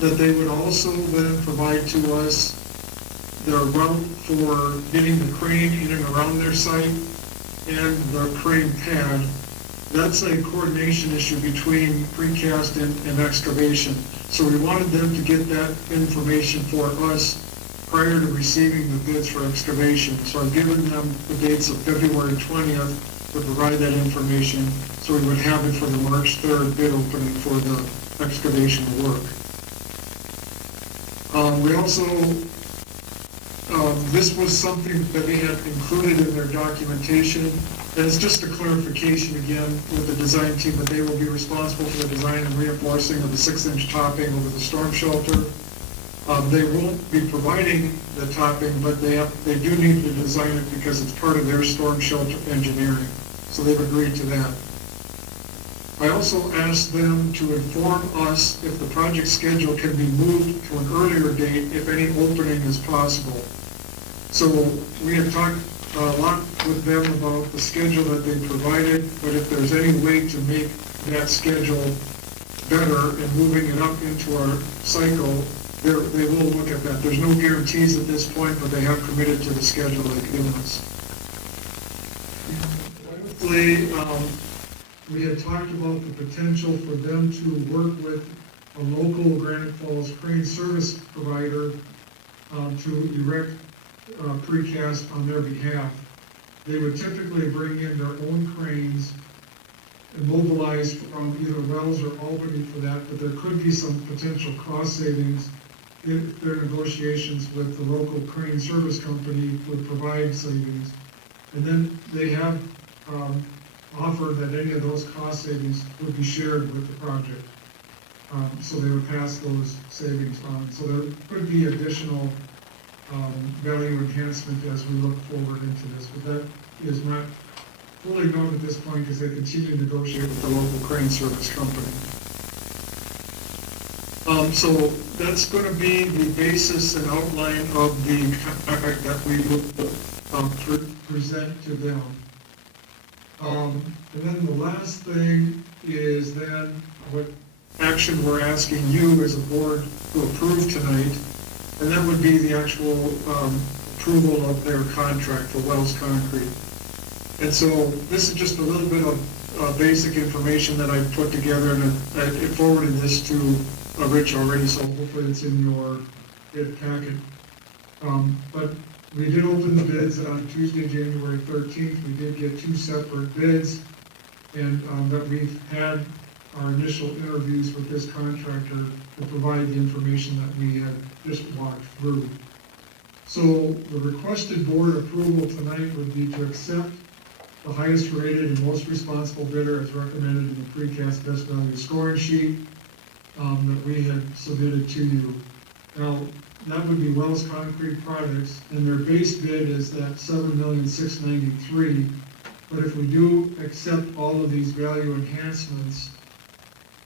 That they would also then provide to us their route for getting the crane in and around their site and the crane pad. That's a coordination issue between precast and excavation. So we wanted them to get that information for us prior to receiving the bids for excavation. So I've given them the dates of February 20th to provide that information, so we would have it for the March 3rd bid opening for the excavation work. We also, this was something that they had included in their documentation, and it's just a clarification again with the design team that they will be responsible for the design and reinforcing of the 6-inch topping over the storm shelter. They won't be providing the topping, but they do need to design it because it's part of their storm shelter engineering, so they've agreed to that. I also asked them to inform us if the project schedule can be moved to an earlier date if any opening is possible. So we have talked a lot with them about the schedule that they provided, but if there's any way to make that schedule better and moving it up into our cycle, they will look at that. There's no guarantees at this point, but they have committed to the schedule they've given us. Lastly, we had talked about the potential for them to work with a local Granite Falls crane service provider to erect precast on their behalf. They would typically bring in their own cranes and mobilize from either Wells or Albany for that, but there could be some potential cost savings if their negotiations with the local crane service company would provide savings. And then they have offered that any of those cost savings would be shared with the project. So they would pass those savings on. So there could be additional value enhancement as we look forward into this, but that is not fully known at this point because they continue to negotiate with the local crane service company. So that's going to be the basis and outline of the contract that we will present to them. And then the last thing is then what action we're asking you as a board to approve tonight, and that would be the actual approval of their contract for Wells Concrete. And so this is just a little bit of basic information that I put together, and I forwarded this to Rich already, so hopefully it's in your bid packet. But we did open the bids on Tuesday, January 13th. We did get 2 separate bids, and that we've had our initial interviews with this contractor to provide the information that we had just walked through. So the requested board approval tonight would be to accept the highest rated and most responsible bidder as recommended in the precast best value scoring sheet that we had submitted to you. Now, that would be Wells Concrete Products, and their base bid is that $7,693,000. But if we do accept all of these value enhancements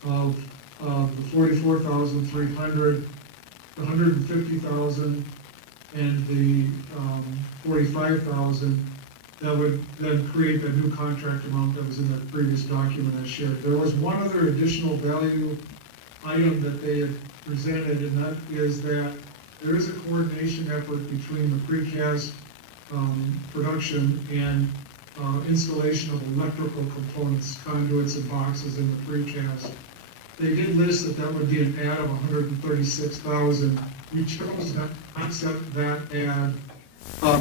of the $44,300, the $150,000, and the $45,000, that would then create the new contract amount that was in that previous document I shared. There was one other additional value item that they had presented, and that is that there is a coordination effort between the precast production and installation of electrical components, conduits and boxes in the precast. They did list that would be an add of $136,000. We chose not to accept that add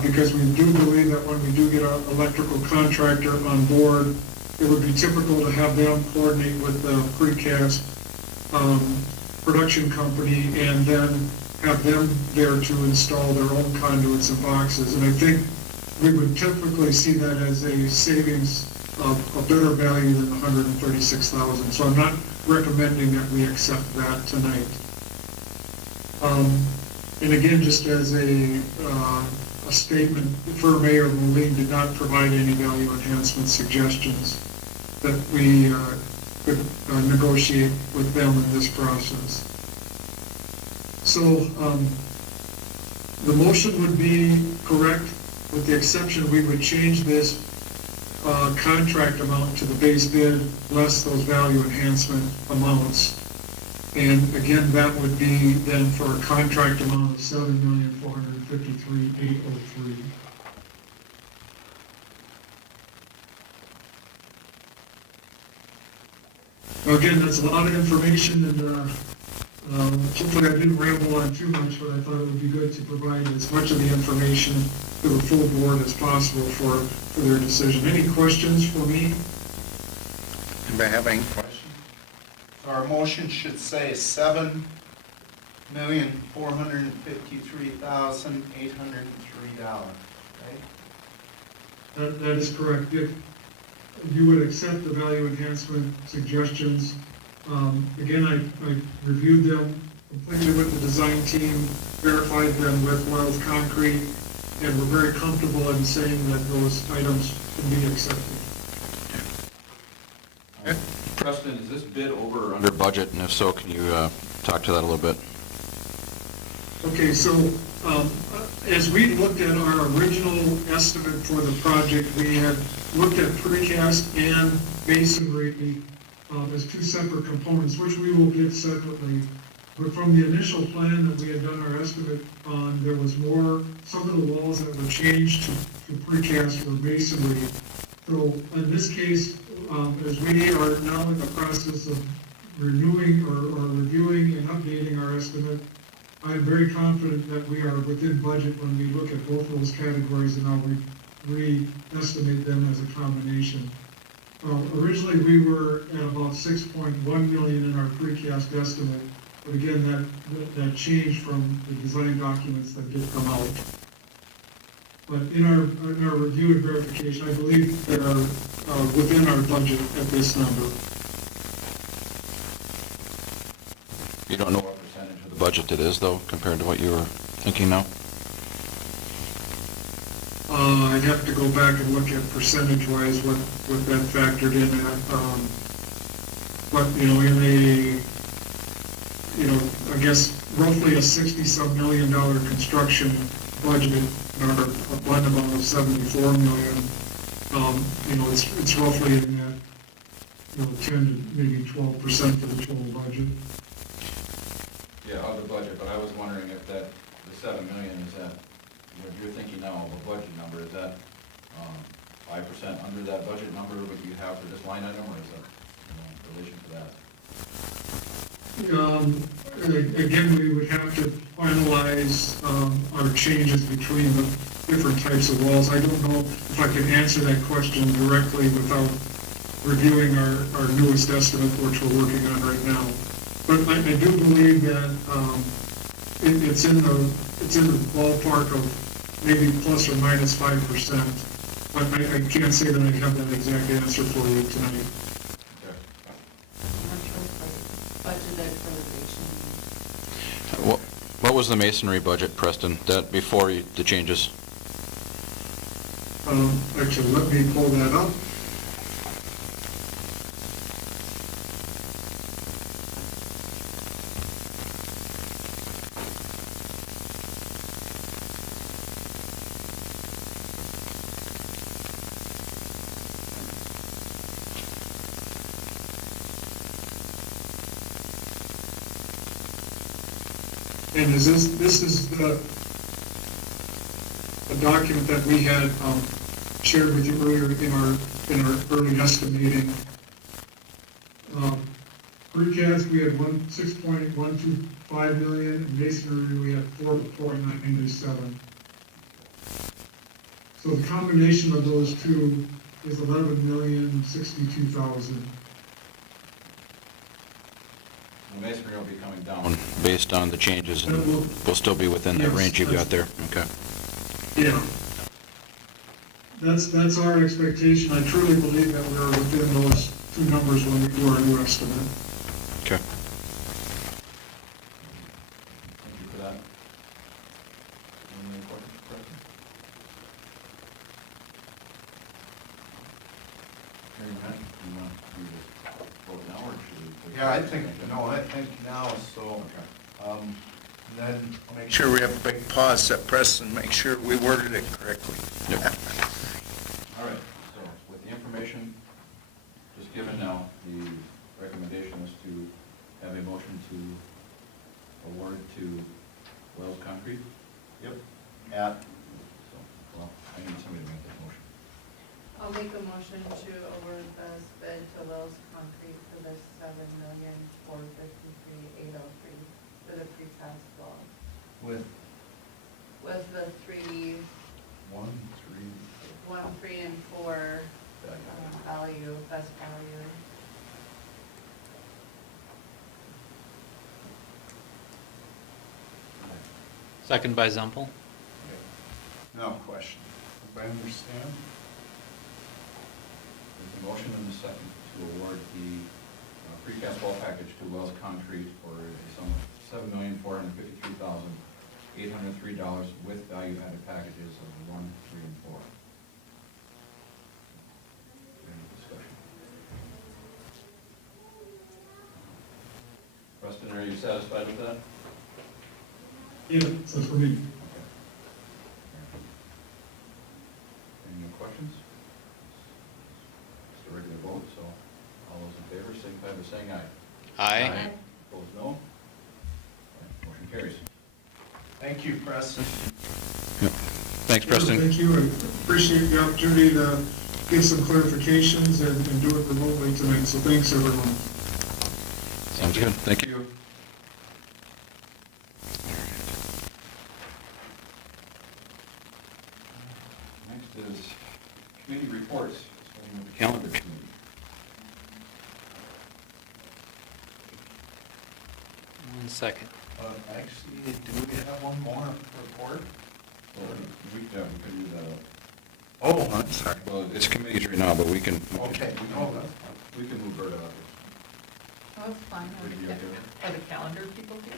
because we do believe that when we do get an electrical contractor on board, it would be typical to have them coordinate with the precast production company and then have them there to install their own conduits and boxes. And I think we would typically see that as a savings of a better value than the $136,000. So I'm not recommending that we accept that tonight. And again, just as a statement, Firm A or Moline did not provide any value enhancement suggestions that we could negotiate with them in this process. So the motion would be correct, with the exception we would change this contract amount to the base bid less those value enhancement amounts. And again, that would be then for a contract amount of $7,453,803. Now again, that's a lot of information, and hopefully I didn't ramble on too much, but I thought it would be good to provide as much of the information to the full board as possible for their decision. Any questions for me? Anybody have any questions? So our motion should say $7,453,803, right? That is correct. If you would accept the value enhancement suggestions, again, I reviewed them completely with the design team, verified them with Wells Concrete, and we're very comfortable in saying that those items can be accepted. Preston, is this bid over or under budget? And if so, can you talk to that a little bit? Okay, so as we looked at our original estimate for the project, we had looked at precast and masonry as two separate components, which we will get separately. But from the initial plan that we had done our estimate on, there was more, some of the walls that were changed to precast or masonry. So in this case, as we are now in the process of renewing or reviewing and updating our estimate, I'm very confident that we are within budget when we look at both those categories, and I'll re-estimate them as a combination. Originally, we were at about 6.1 million in our precast estimate, but again, that changed from the design documents that did come out. But in our review and verification, I believe that are within our budget at this number. You don't know what percentage of the budget it is, though, compared to what you were thinking now? I'd have to go back and look at percentage-wise what that factored in at. But, I guess roughly a $60-some million construction budget, or a blend amount of $74 million. It's roughly in that, 10 to maybe 12% of the total budget. Yeah, of the budget, but I was wondering if the 7 million, is that, what you're thinking now of a budget number, is that 5% under that budget number what you have for this line item, or is that in relation to that? Again, we would have to finalize our changes between the different types of walls. I don't know if I can answer that question directly without reviewing our newest estimate, which we're working on right now. But I do believe that it's in the ballpark of maybe plus or minus 5%. But I can't say that I have that exact answer for you tonight. What was the masonry budget, Preston, that before the changes? Actually, let me pull that up. And this is the document that we had shared with you earlier in our early estimating. Precast, we had 6.125 million, and masonry, we had 4.997. So the combination of those two is 11,062,000. The masonry will be coming down based on the changes, and It will. we'll still be within that Yes, range you've got there. Okay. Yeah. That's our expectation. I truly believe that we're within those two numbers when we do our new estimate. Okay. Thank you for that. Any other questions, Preston? Hearing none, do you want to just vote now, or should we? Yeah, I think now, so, then make sure we have a big pause at Preston, make sure we worded it correctly. Yep. All right, so with the information just given now, the recommendation is to have a motion to award to Wells Concrete. Yep. So, well, I need somebody to make that motion. I'll make a motion to award this bid to Wells Concrete for the $7,453,803 for the precast wall With with the three 1, 3, 1, 3, and 4, value, best value. Second by Zempel. No question. Everybody understand? There's a motion and a second to award the precast wall package to Wells Concrete for a sum of $7,453,803 with value-added packages of 1, 3, and 4. Any discussion? Preston, are you satisfied with that? Yeah, so for me. Any questions? It's a regular vote, so all those in favor signify by saying aye. Aye. Opposed, no. Motion carries. Thank you, Preston. Yep. Thanks, Preston. Thank you, and appreciate the opportunity to give some clarifications and do it remotely tonight, so thanks, everyone. Sounds good. Thank you. Next is committee reports, starting with the Calendar. committee. One second. Actually, do we have one more report? Well, we can do that. Oh, I'm sorry. Well, it's committees right now, but we can. Okay. We can move Berta out. Oh, it's fine. Would you be okay with Are the calendar people here?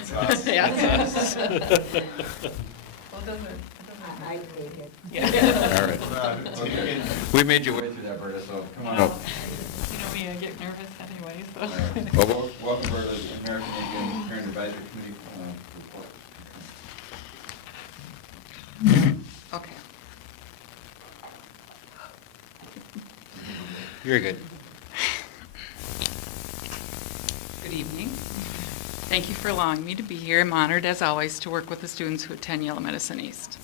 It's us. Yeah, it's us. Well, it doesn't. I take it. All right. Okay. We made you wait through that, Berta, so come on up. You know me, I get nervous anyway, so. All right. Well, welcome, Berta, to the American Indian Parent Advisory Committee report. Okay. You're good. Good evening. Thank you for allowing me to be here. I'm honored, as always, to work with the students who attend Yellow Medicine East.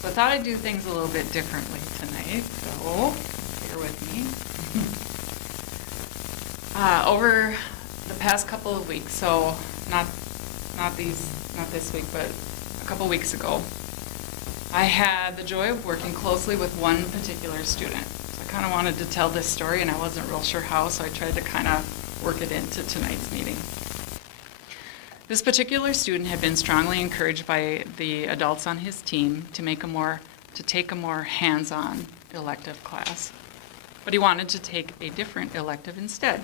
So I thought I'd do things a little bit differently tonight, so bear with me. Over the past couple of weeks, so not this week, but a couple weeks ago, I had the joy of working closely with one particular student. So I kind of wanted to tell this story, and I wasn't real sure how, so I tried to kind of work it into tonight's meeting. This particular student had been strongly encouraged by the adults on his team to take a more hands-on elective class, but he wanted to take a different elective instead.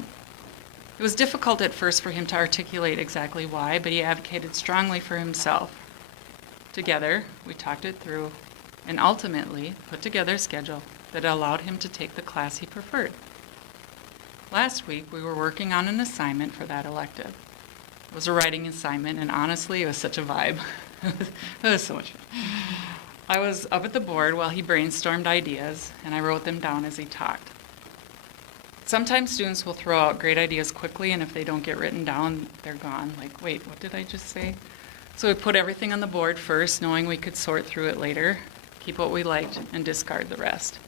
It was difficult at first for him to articulate exactly why, but he advocated strongly for himself. Together, we talked it through and ultimately put together a schedule that allowed him to take the class he preferred. Last week, we were working on an assignment for that elective. It was a writing assignment, and honestly, it was such a vibe. It was so much fun. I was up at the board while he brainstormed ideas, and I wrote them down as he talked. Sometimes students will throw out great ideas quickly, and if they don't get written down, they're gone. Like, wait, what did I just say? So we put everything on the board first, knowing we could sort through it later, keep what we liked, and discard the rest.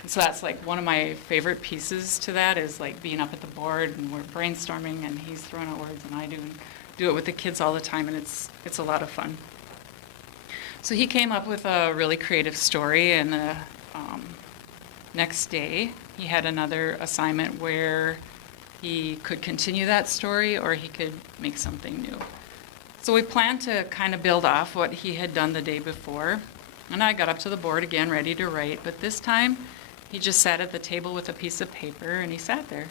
And so that's like one of my favorite pieces to that is like being up at the board and we're brainstorming and he's throwing out words and I do it with the kids all the time, and it's a lot of fun. So he came up with a really creative story, and the next day he had another assignment where he could continue that story or he could make something new. So we planned to kind of build off what he had done the day before, and I got up to the board again ready to write, but this time he just sat at the table with a piece of paper and he sat there.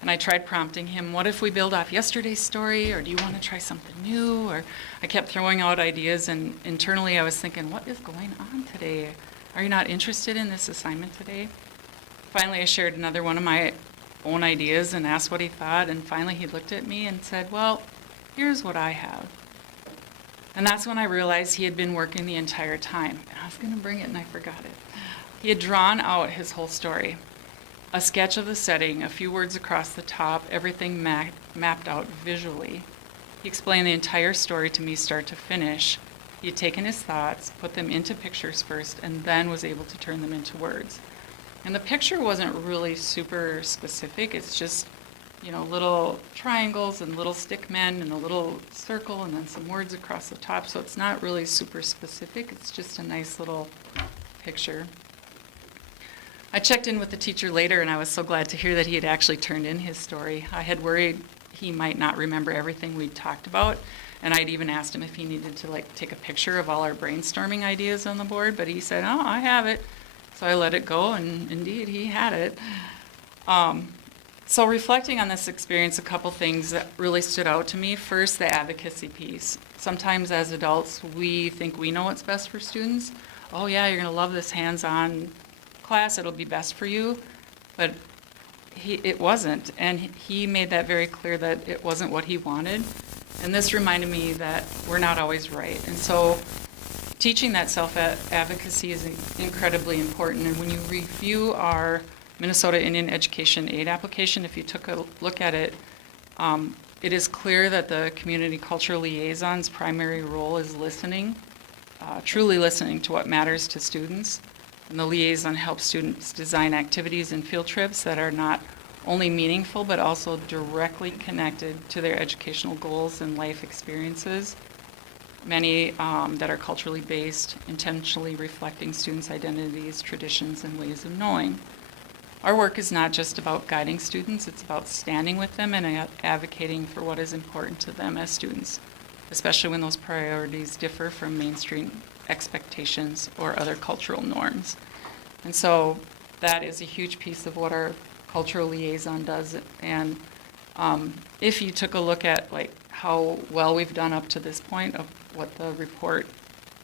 And I tried prompting him, what if we build off yesterday's story, or do you want to try something new? Or I kept throwing out ideas, and internally I was thinking, what is going on today? Are you not interested in this assignment today? Finally, I shared another one of my own ideas and asked what he thought, and finally he looked at me and said, well, here's what I have. And that's when I realized he had been working the entire time. And I was going to bring it and I forgot it. He had drawn out his whole story. A sketch of the setting, a few words across the top, everything mapped out visually. He explained the entire story to me start to finish. He had taken his thoughts, put them into pictures first, and then was able to turn them into words. And the picture wasn't really super specific. It's just little triangles and little stick men and a little circle and then some words across the top. So it's not really super specific. It's just a nice little picture. I checked in with the teacher later, and I was so glad to hear that he had actually turned in his story. I had worried he might not remember everything we'd talked about, and I'd even asked him if he needed to take a picture of all our brainstorming ideas on the board, but he said, "Oh, I have it." So I let it go, and indeed, he had it. So reflecting on this experience, a couple things that really stood out to me. First, the advocacy piece. Sometimes as adults, we think we know what's best for students. Oh yeah, you're going to love this hands-on class, it'll be best for you. But it wasn't, and he made that very clear that it wasn't what he wanted. And this reminded me that we're not always right. And so teaching that self-advocacy is incredibly important. And when you review our Minnesota Indian Education Aid application, if you took a look at it, it is clear that the community culture liaison's primary role is listening, truly listening to what matters to students. And the liaison helps students design activities and field trips that are not only meaningful, but also directly connected to their educational goals and life experiences. Many that are culturally based, intentionally reflecting students' identities, traditions, and ways of knowing. Our work is not just about guiding students, it's about standing with them and advocating for what is important to them as students, especially when those priorities differ from mainstream expectations or other cultural norms. And so that is a huge piece of what our cultural liaison does. And if you took a look at how well we've done up to this point of what the report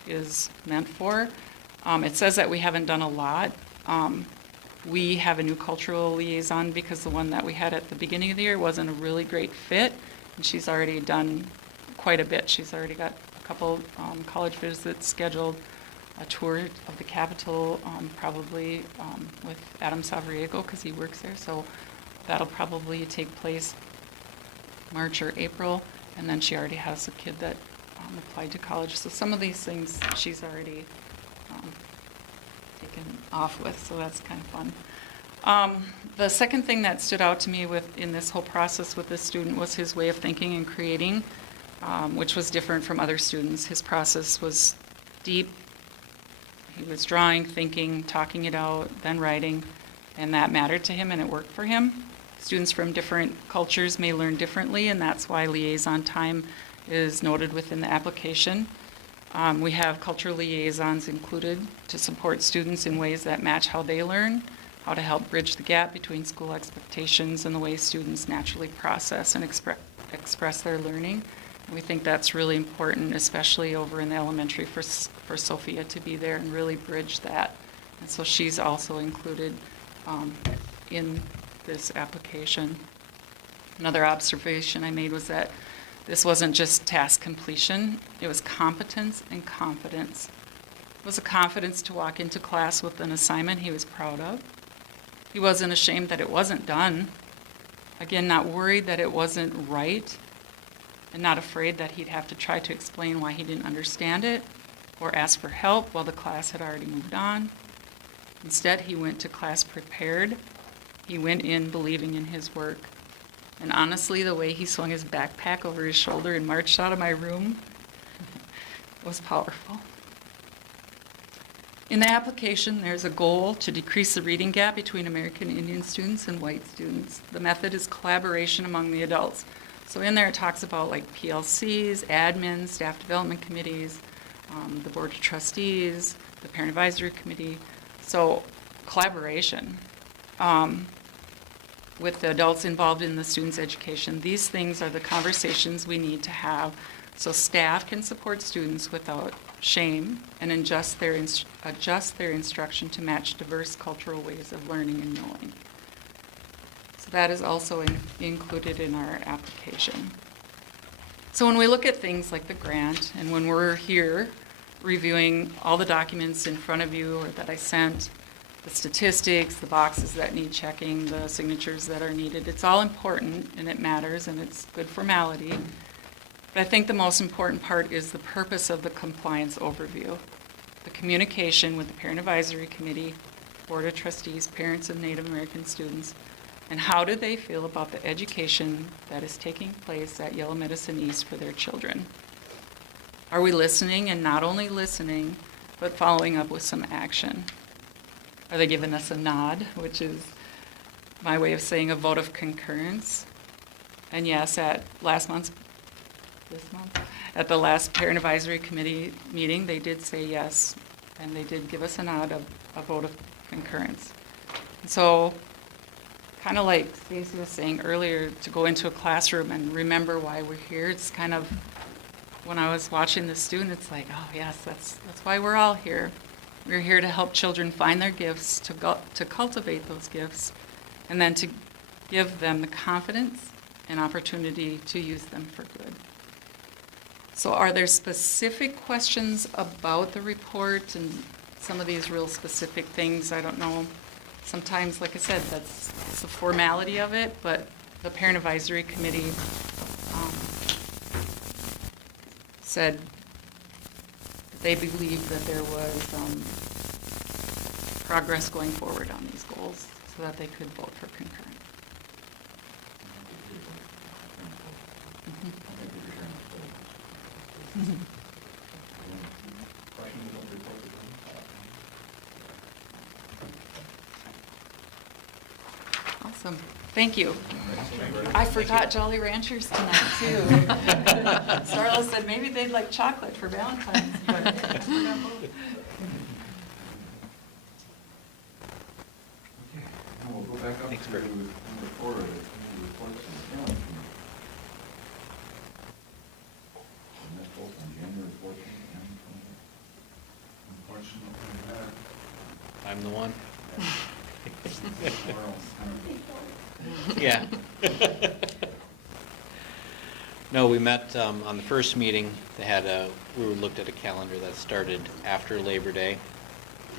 is meant for, it says that we haven't done a lot. We have a new cultural liaison because the one that we had at the beginning of the year wasn't a really great fit, and she's already done quite a bit. She's already got a couple college visits scheduled, a tour of the Capitol, probably with Adam Savriego because he works there, so that'll probably take place March or April, and then she already has a kid that applied to college. So some of these things she's already taken off with, so that's kind of fun. The second thing that stood out to me in this whole process with this student was his way of thinking and creating, which was different from other students. His process was deep. He was drawing, thinking, talking it out, then writing, and that mattered to him and it worked for him. Students from different cultures may learn differently, and that's why liaison time is noted within the application. We have cultural liaisons included to support students in ways that match how they learn, how to help bridge the gap between school expectations and the way students naturally process and express their learning. And we think that's really important, especially over in the elementary for Sophia to be there and really bridge that. And so she's also included in this application. Another observation I made was that this wasn't just task completion, it was competence and confidence. It was a confidence to walk into class with an assignment he was proud of. He wasn't ashamed that it wasn't done. Again, not worried that it wasn't right, and not afraid that he'd have to try to explain why he didn't understand it or ask for help while the class had already moved on. Instead, he went to class prepared. He went in believing in his work. And honestly, the way he swung his backpack over his shoulder and marched out of my room was powerful. In the application, there's a goal to decrease the reading gap between American Indian students and white students. The method is collaboration among the adults. So in there it talks about PLCs, admins, staff development committees, the board of trustees, the parent advisory committee. So collaboration. With the adults involved in the students' education. These things are the conversations we need to have so staff can support students without shame and adjust their instruction to match diverse cultural ways of learning and knowing. So that is also included in our application. So when we look at things like the grant, and when we're here reviewing all the documents in front of you or that I sent, the statistics, the boxes that need checking, the signatures that are needed. It's all important and it matters and it's good formality. But I think the most important part is the purpose of the compliance overview. The communication with the Parent Advisory Committee, Board of Trustees, parents of Native American students, And how do they feel about the education that is taking place at Yellow Medicine East for their children? Are we listening, and not only listening, but following up with some action? Are they giving us a nod, which is my way of saying a vote of concurrence? And yes, at at the last Parent Advisory Committee meeting, they did say yes, and they did give us a nod of a vote of concurrence. So, kind of like Stacy was saying earlier, to go into a classroom and remember why we're here, it's kind of, when I was watching the students, like, oh yes, that's why we're all here. We're here to help children find their gifts, to cultivate those gifts, and then to give them the confidence and opportunity to use them for good. So are there specific questions about the report and some of these real specific things? I don't know. Sometimes, like I said, it's the formality of it, but the Parent Advisory Committee said that they believed that there was progress going forward on these goals so that they could vote for concurrence. Awesome. Thank you. I forgot Jolly Ranchers tonight, too. Starla said maybe they'd like chocolate for Valentine's, but I forgot both. Okay, now we'll go back up to number 4, the committee reports and calendar committee. And that's both on January 14th and 20th. Unfortunately, I'm the one. somewhere else. Yeah. No, we met on the first meeting. We looked at a calendar that started after Labor Day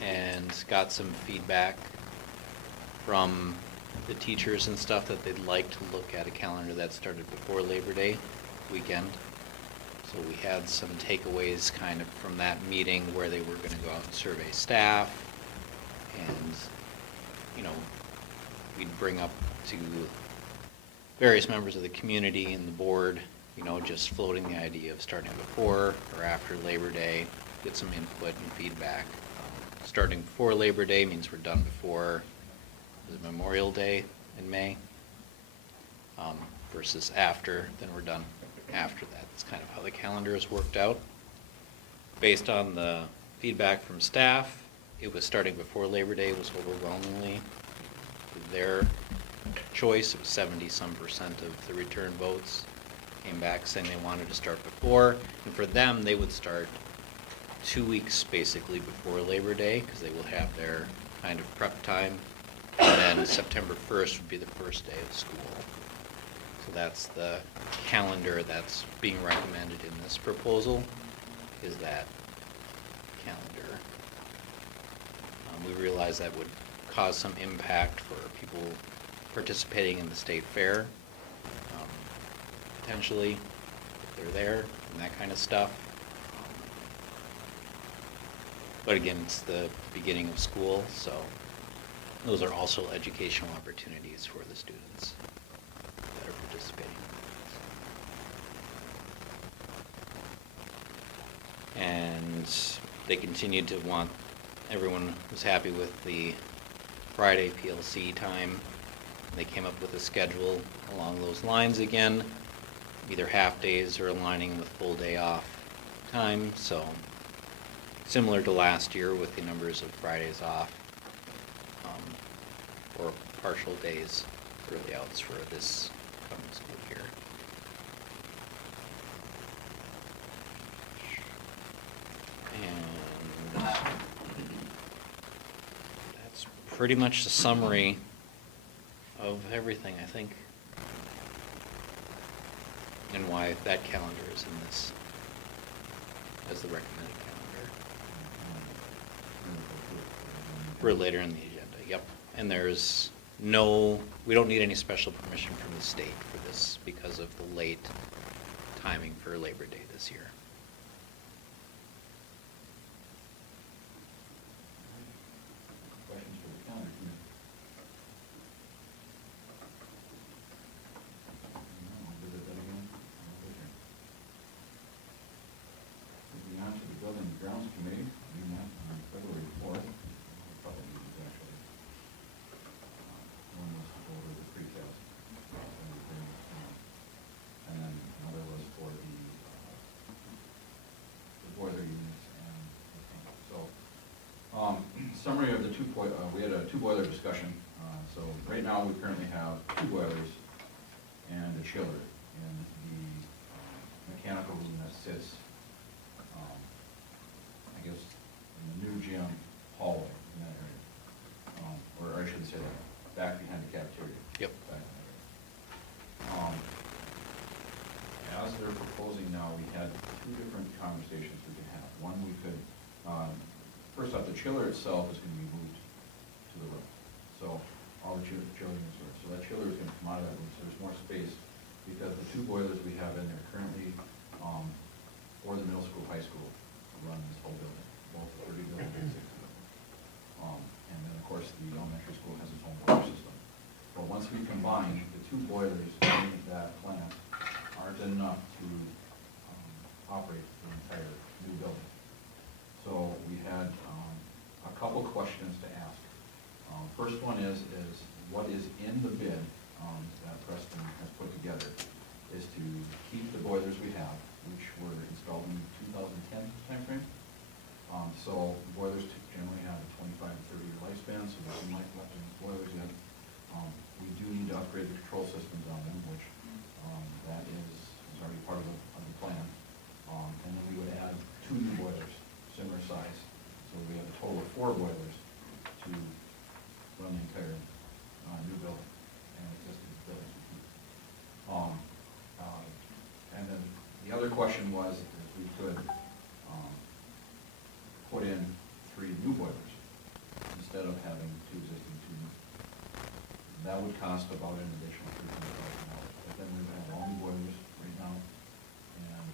and got some feedback from the teachers and stuff that they'd like to look at a calendar that started before Labor Day weekend. So we had some takeaways kind of from that meeting where they were going to go out and survey staff, and we'd bring up to various members of the community and the board, just floating the idea of starting before or after Labor Day, get some input and feedback. Starting before Labor Day means we're done before Memorial Day in May, versus after, then we're done after that. That's kind of how the calendar is worked out. Based on the feedback from staff, it was starting before Labor Day was overwhelmingly their choice. It was 70-some% of the return votes came back saying they wanted to start before. And for them, they would start 2 weeks basically before Labor Day because they will have their kind of prep time. And then September 1st would be the first day of school. So that's the calendar that's being recommended in this proposal, is that calendar. We realize that would cause some impact for people participating in the state fair, potentially, if they're there, and that kind of stuff. But again, it's the beginning of school, so those are also educational opportunities for the students that are participating. And they continued to want, everyone was happy with the Friday PLC time. They came up with a schedule along those lines again, either half days or aligning with full day off time. So similar to last year with the numbers of Fridays off, or partial days, early outs for this coming school year. And that's pretty much the summary of everything, I think, and why that calendar is in this as the recommended calendar. For later in the agenda, yep. And there's we don't need any special permission from the state for this because of the late timing for Labor Day this year. Questions for the calendar Grounds Committee, we met on February 4th, probably actually. One was to go over the precast. And then another was for the boiler units and the tank. So, summary of the we had a two boiler discussion. So right now we currently have two boilers and a chiller in the mechanical room that sits, I guess, in the new gym hallway in that area. Or I shouldn't say that, back behind the cafeteria. Yep. Back in that area. As they're proposing now, we had two different conversations we could have. One, we could, first off, the chiller itself is going to be moved to the roof. So all the chiller units are, so that chiller is going to come out of that room, so there's more space, because the two boilers we have in there currently, for the middle school, high school, run this whole building, both the 30 building and 60 building. And then, of course, the elementary school has its own boiler system. But once we combine the two boilers in that plant, aren't enough to operate the entire new building. So we had a couple questions to ask. First one is what is in the bid that Preston has put together is to keep the boilers we have, which were installed in 2010 timeframe. So boilers generally have a 25 to 30 year lifespan, so there's some life left in the boilers yet. We do need to upgrade the control systems on them, which that is already part of the plan. And then we would add two new boilers, similar size. So we have a total of 4 boilers to run the entire new building and existing buildings. And then the other question was if we could put in 3 new boilers instead of having 2 existing, 2 new. That would cost about an additional $300,000. But then we would have all new boilers right now, and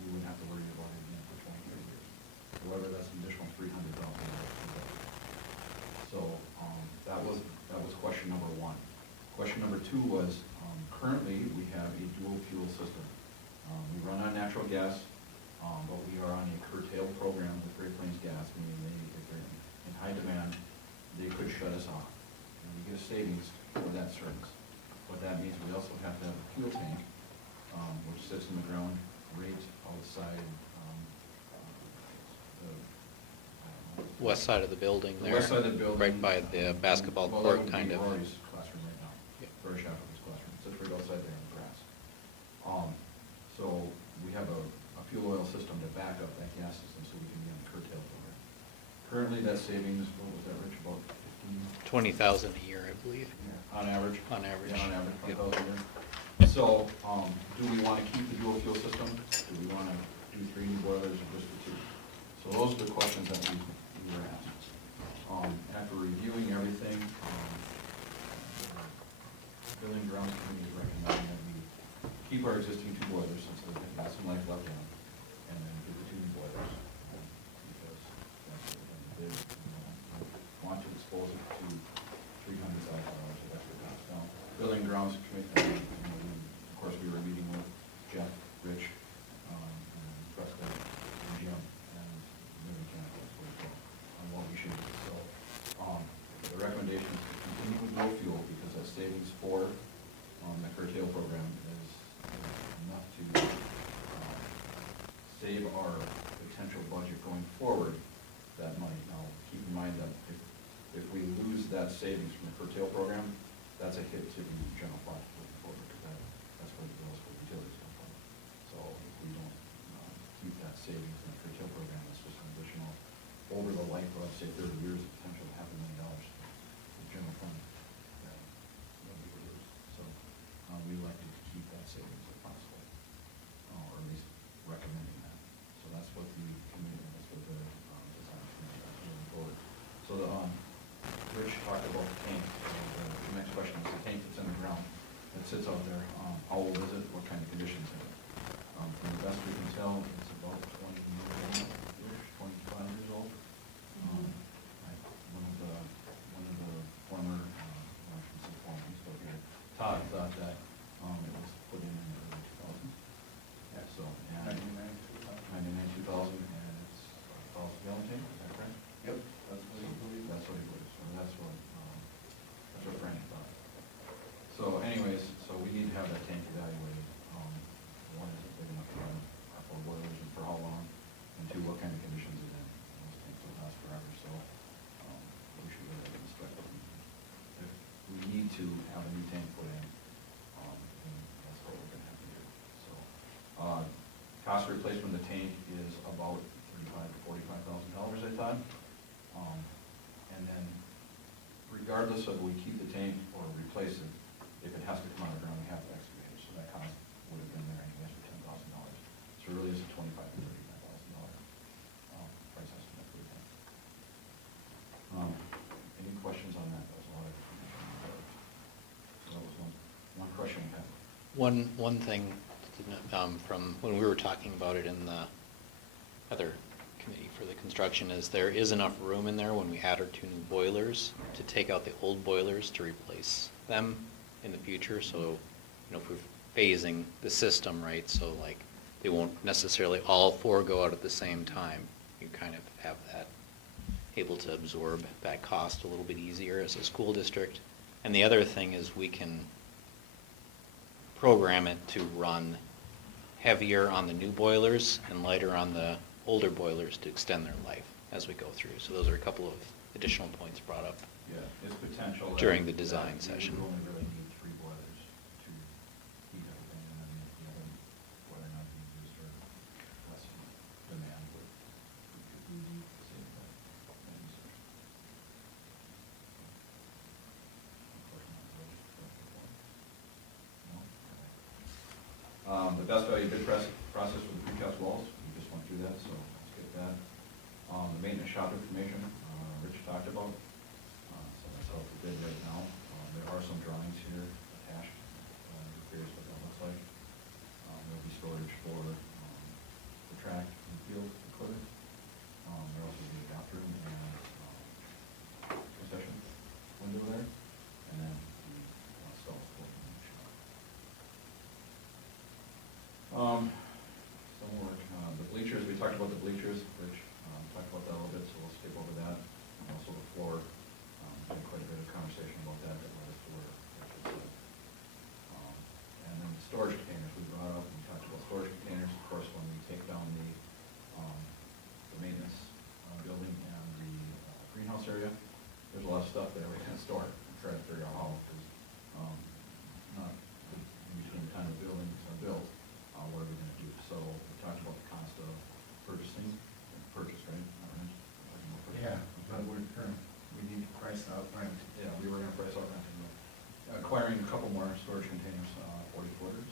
we wouldn't have to worry about it again for 23 years. However, that's an additional $300,000. So that was question number 1. Question number 2 was currently we have a dual fuel system. We run on natural gas, but we are on a curtailed program with Great Plains Gas, meaning if they're in high demand, they could shut us off. And we get a savings for that service. But that means we also have to have a fuel tank, which sits in the ground right outside the West side of the building the there. west side of the building. Right by the basketball Well, court, that would kind be of. Rory's classroom right now. Yep. Rory Schaffer's classroom. Sits right outside there in the grass. So we have a fuel oil system to back up that gas system so we can be on the curtailed program. Currently, that savings, what was that, Rich, about 15? 20,000 a year, I believe. Yeah, on average? On average. Yeah, on average, Yep. 5,000 a year. So, do we want to keep the dual fuel system? Do we want to do 3 new boilers or just the 2? So those are the questions that we were asked. After reviewing everything, the Building Grounds Committee is recommending that we keep our existing 2 boilers since they've got some life left in them, and then get the 2 new boilers. Because that's what they want to expose it to $300,000 of extra cost. Now, Building Grounds Committee, of course, we were meeting with Jeff, Rich, and Preston, and Jim, and the mechanical on what we should do. So, the recommendation is to continue with no fuel because that savings for the curtail program is enough to save our potential budget going forward, that money. Now, keep in mind that if we lose that savings from the curtail program, that's a hit to the general fund looking forward, because that's where the bills for utilities come from. So if we don't keep that savings in the curtail program, it's just an additional, over the life of, say, 30 years, potential $500,000 for the general fund that we would lose. So we elected to keep that savings if possible, or at least recommending that. So that's what the committee, that's what the design committee is moving forward. So Rich talked about the tank. The next question is the tank that's in the ground, that sits out there. How old is it? What kind of conditions is it? From the best we can tell, it's about 20 years old, 25 years old. One of the former, well, I shouldn't say former, he's still here, Todd thought that it was put in the early 2000s. Yeah, so, 1990, 2000, and it's to have a new tank put in. And that's what we're gonna have to do. So, cost of replacement of the tank is about $35,000 to $45,000, I thought. And then regardless of we keep the tank or replace it, if it has to come out of the ground, we have to excavate it. So that cost would have been there anyways for $10,000. So it really is a $25,000 to $35,000 price estimate for the tank. Any questions on that? That was a lot of information. So that was one question we had. One thing from when we were talking about it in the other committee for the construction is there is enough room in there when we add our 2 new boilers to take out the old boilers to replace them in the future. So, you know, if we're phasing the system, right, so like they won't necessarily all 4 go out at the same time. You kind of have that able to absorb that cost a little bit easier as a school district. And the other thing is we can program it to run heavier on the new boilers and lighter on the older boilers to extend their life as we go through. So those are a couple of additional points brought up Yeah, it's potential. during the design session. We only really need 3 boilers to heat everything, and then the other boiler not being used for less demand would save that usage. No? The best value bid process for the precast walls, we just went through that, so let's get that. The maintenance shop information, Rich talked about, so that's out for bid right now. There are some drawings here attached, if you're curious what that looks like. There'll be storage for the track and field equipment. There'll also be a adapter and concession window there, and then the stall for the shop. Some more, the bleachers, we talked about the bleachers, Rich talked about that a little bit, so we'll skip over that. And also the floor, had quite a bit of conversation about that led us to where Rich was at. And then the storage containers we brought up, we talked about storage containers, of course, when we take down the maintenance building and the greenhouse area, there's a lot of stuff there we can store and try to figure out how, because not in between the time the buildings are built, what are we gonna do? So we talked about the cost of purchasing, right? Yeah, but we need to price out rent. Yeah, we were gonna price out renting. Acquiring a couple more storage containers, 40 footers,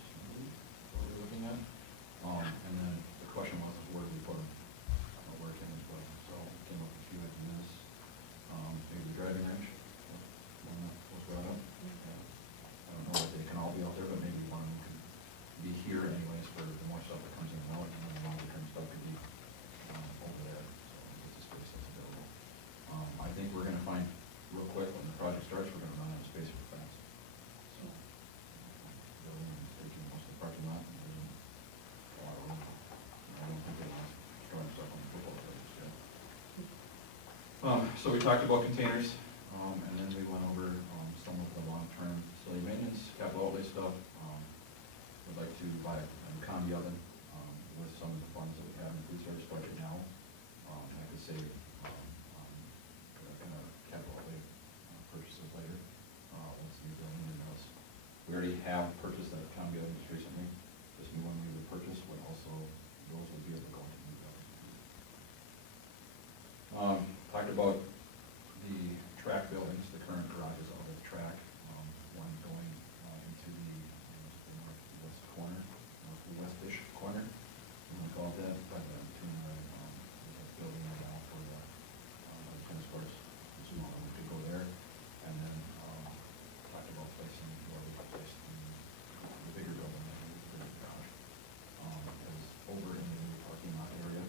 what we're looking at. And then the question was, where do we put them? Where can we put them? So came up with a few ideas. Maybe the driving range, one that was brought up. I don't know if they can all be out there, but maybe one of them could be here anyways for the more stuff that comes in and out, and then the longer term stuff could be over there. So it's a space that's available. I think we're gonna find real quick when the project starts, we're gonna run out of space for fence. So, building is taking most of the parking lot, and there's a lot of room. I don't think they want storing stuff on the football field yet. So we talked about containers, and then we went over some of the long-term facility maintenance, capital outlay stuff. Would like to buy a combi oven with some of the funds that we have in the food service budget now. I could save in our capital outlay purchases later once the new building is in. We already have purchased that combi oven just recently. This new one we would purchase would also, those would be able to go into the new building. Talked about the track buildings, the current garages out of the track, one going into the northwest corner, northwestish corner, I'm gonna call it that, but between the building right now for the tennis courts, so we could go there, and then talked about placing, where we could place the bigger building, the garage, is over in the new parking lot area,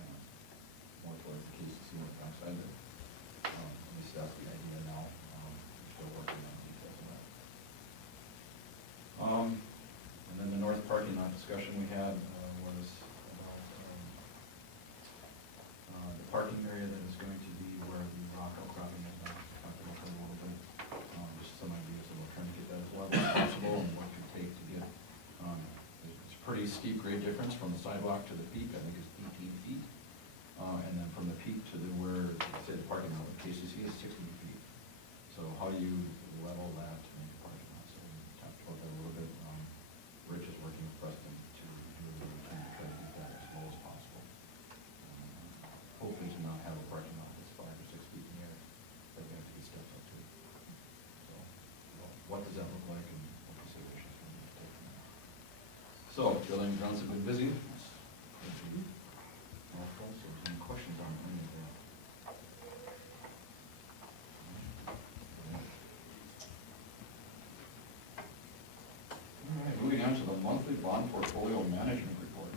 and more towards the KCC on the backside there. At least that's the idea now. We're still working on details of that. And then the north parking lot discussion we had was about the parking area that is going to be where the rock outcropping is now. Talked about that a little bit. Just some ideas of trying to get that as level as possible and what it could take to get. It's a pretty steep grade difference from the sidewalk to the peak. I think it's 18 feet. And then from the peak to where, say, the parking lot with KCC is 60 feet. So how do you level that and So, building grounds have been busy. Any questions on any of that? All right, moving on to the monthly bond portfolio management report.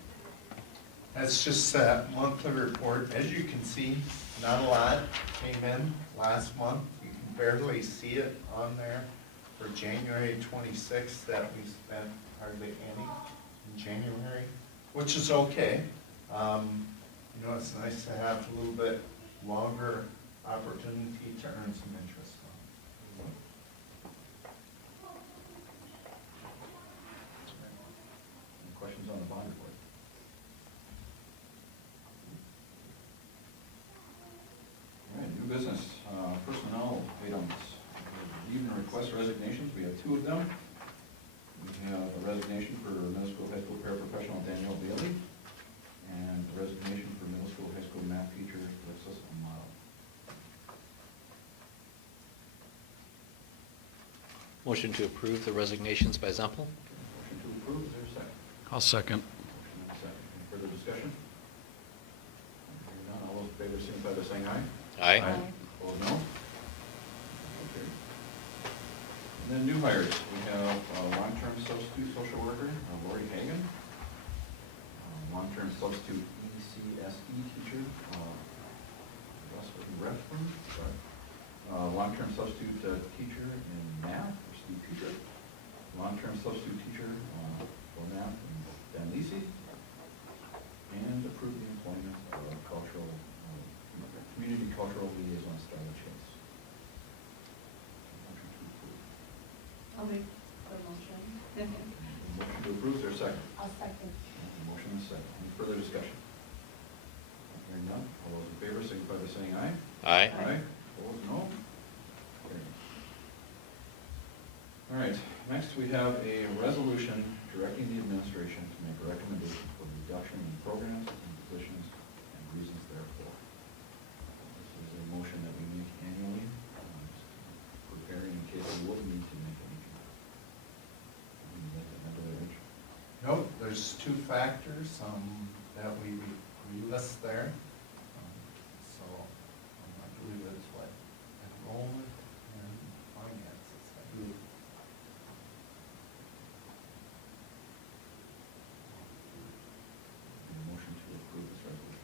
That's just that monthly report. As you can see, not a lot came in last month. You can barely see it on there for January 26th that we spent hardly any in January, which is okay. You know, it's nice to have a little bit longer opportunity to earn some interest on. Any questions on the bond report? All right, new business, personnel items. Even request resignations, we have 2 of them. We have a resignation for middle school, high school paraprofessional Danielle Bailey, and a resignation for middle school, high school math teacher Alexis Amato. Motion to approve the resignations by Zempel? Motion to approve, is there a second? I'll second. Motion and a second. Any further discussion? Hearing none, all those in favor signify by saying aye. Aye. Opposed, no? Okay. And then new hires, we have long-term substitute social worker, Lori Hagan. Long-term substitute ECSE teacher, Russell Reflin. Long-term substitute teacher in math, Steve Peter. Long-term substitute teacher for math, Dan Lisi. And approve the employment of community cultural liaison Starla Chase. Motion to approve. I'll make the motion. Motion to approve, is there a second? I'll second. Motion and a second. Any further discussion? Hearing none, all those in favor signify by saying aye. Aye. Opposed, no? Carried. All right, next we have a resolution directing the administration to make a recommendation for reduction in programs and positions and reasons therefore. This is a motion that we make annually, just preparing in case we would need to make any. Nope, there's 2 factors that we list there. So I believe it's what, enrollment and finances. I believe. Motion to approve this resolution.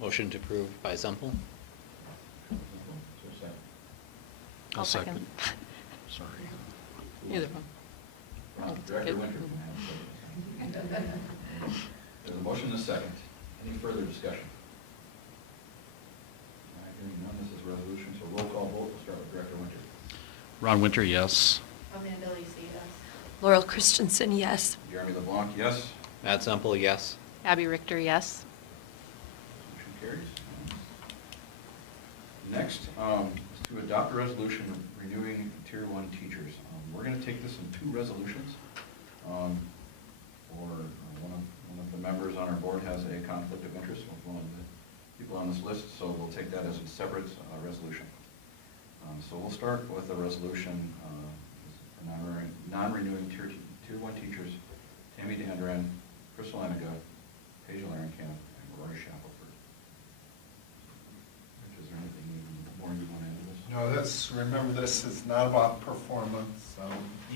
Motion to approve by Zempel? Is there a second? I'll second. Sorry. Either one. Director Winter. There's a motion and a second. Any further discussion? All right, hearing none, this is a resolution, so roll call vote. We'll start with Director Winter. Ron Winter, yes. Amanda Lisi, yes. Laurel Christensen, yes. Jeremy LeBlanc, yes. Matt Zempel, yes. Abby Richter, yes. Motion carries. Next, is to adopt a resolution renewing Tier 1 teachers. We're going to take this in 2 resolutions. One of the members on our board has a conflict of interest with one of the people on this list, so we'll take that as a separate resolution. So we'll start with a resolution for non-renewing Tier 1 teachers, Tammy Dandran, Crystal Eniga, Paige Larenkamp, and Rory Shackelford. Is there anything more you want to add to this? No, remember this is not about performance.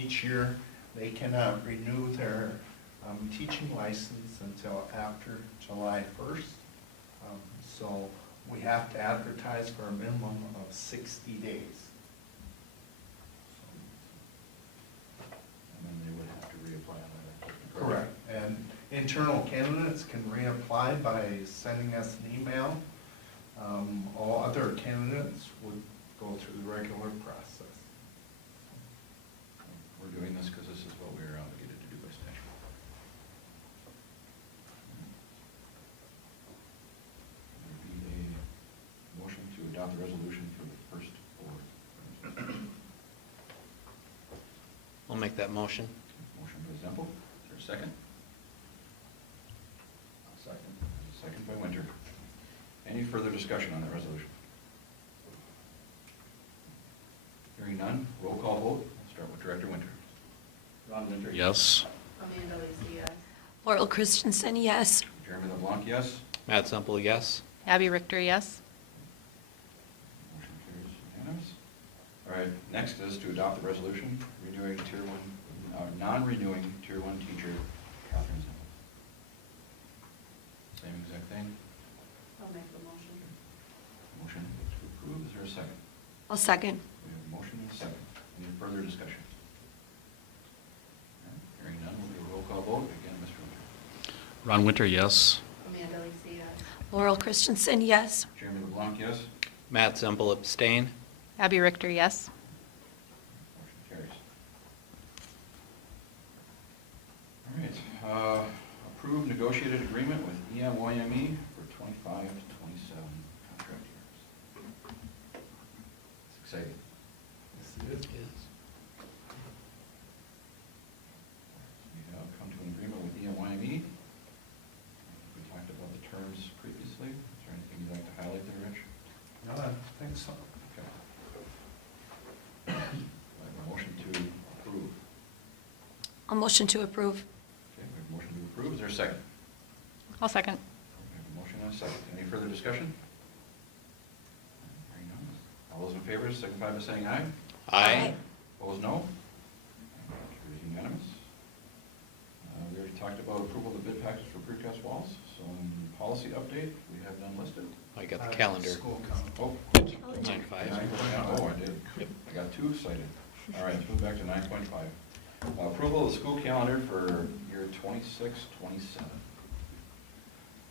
Each year, they cannot renew their teaching license until after July 1st. So we have to advertise for a minimum of 60 days. And then they would have to reapply on that. Correct. And internal candidates can reapply by sending us an email. All other candidates would go through the regular process. We're doing this because this is what we are obligated to do by statute. There'd be a motion to adopt the resolution for the first 4. I'll make that motion. Motion by Zempel. Is there a second? I'll second. Second by Winter. Any further discussion on that resolution? Hearing none, roll call vote. We'll start with Director Winter. Ron Winter, yes. Amanda Lisi, yes. Laurel Christensen, yes. Jeremy LeBlanc, yes. Matt Semple, yes. Abby Richter, yes. Motion carries unanimous. All right, next is to adopt the resolution renewing Tier 1, non-renewing Tier 1 teacher Catherine Semple. Same exact thing. I'll make the motion. Motion to approve, is there a second? I'll second. We have a motion and a second. Any further discussion? All right, hearing none, we'll do a roll call vote. Again, Mr. Winter. Ron Winter, yes. Amanda Lisi, yes. Laurel Christensen, yes. Jeremy LeBlanc, yes. Matt Semple, abstain. Abby Richter, yes. Motion carries. All right, approve negotiated agreement with EMYME for 25 to 27 contract years. It's exciting. Yes, it is. We have come to an agreement with EMYME. We talked about the terms previously. Is there anything you'd like to highlight there, Rich? No, I think so. Okay. I have a motion to approve. I'll motion to approve. Okay, we have a motion to approve. Is there a second? I'll second. We have a motion and a second. Any further discussion? Hearing none. All those in favor signify by saying aye. Aye. Opposed, no. Carries unanimous. We already talked about approval of the bid package for precast walls. So in policy update, we have none listed. I got the calendar. School calendar. Oh, 9.5. Oh, I did. Yep. I got too excited. All right, let's move back to 9.5. Approval of the school calendar for year 26, 27.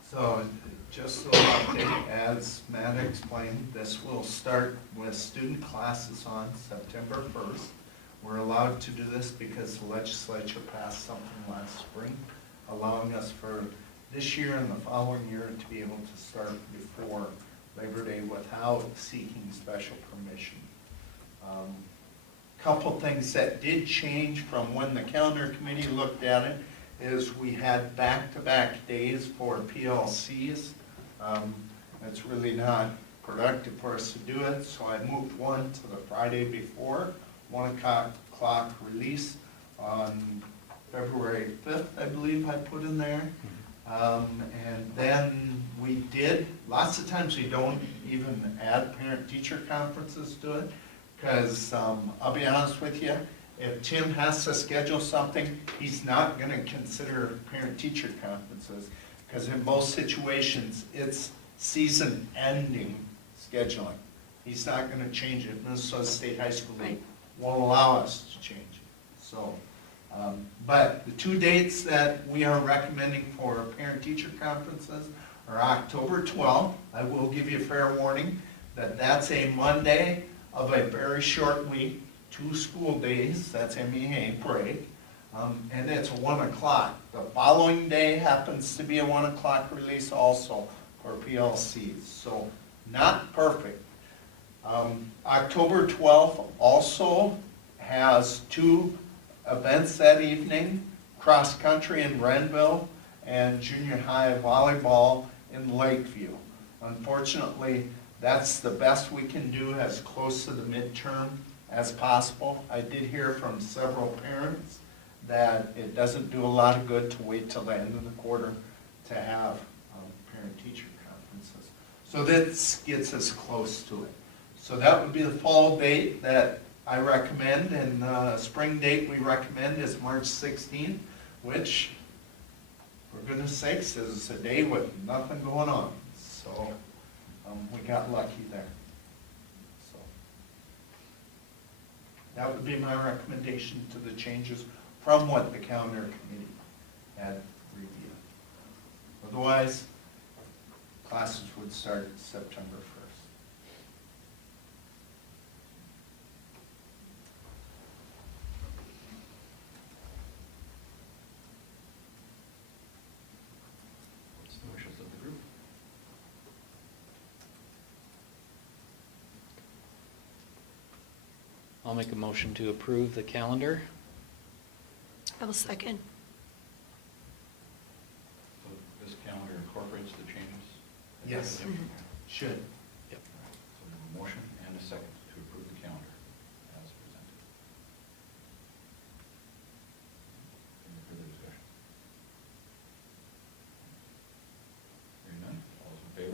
So, just so update, as Matt explained, this will start with student classes on September 1st. We're allowed to do this because the legislature passed something last spring, allowing us for this year and the following year to be able to start before Labor Day without seeking special permission. Couple things that did change from when the calendar committee looked at it is we had back-to-back days for PLCs. It's really not productive for us to do it, so I moved one to the Friday before, 1 o'clock release on February 5th, I believe I put in there. And then we did, lots of times we don't even add parent-teacher conferences to it, because I'll be honest with you, if Tim has to schedule something, he's not going to consider parent-teacher conferences, because in most situations, it's season-ending scheduling. He's not going to change it. Minnesota State High School Right. won't allow us to change it. So, but the two dates that we are recommending for parent-teacher conferences are October 12th. I will give you a fair warning that that's a Monday of a very short week, 2 school days, that's MEA break, and it's 1 o'clock. The following day happens to be a 1 o'clock release also for PLCs, so not perfect. October 12th also has 2 events that evening, cross-country in Renville and junior high volleyball in Lakeview. Unfortunately, that's the best we can do as close to the midterm as possible. I did hear from several parents that it doesn't do a lot of good to wait till the end of the quarter to have parent-teacher conferences. So this gets us close to it. So that would be the fall date that I recommend, and spring date we recommend is March 16th, which, for goodness sakes, is a day with nothing going on. So we got lucky there. So that would be my recommendation to the changes from what the calendar committee had reviewed. Otherwise, classes would start September 1st. What's the wishes of the group? I'll make a motion to approve the calendar. I will second. So this calendar incorporates the changes? Yes. Okay. Should. Yep. All right, so we have a motion and a second to approve the calendar as presented. Any further discussion?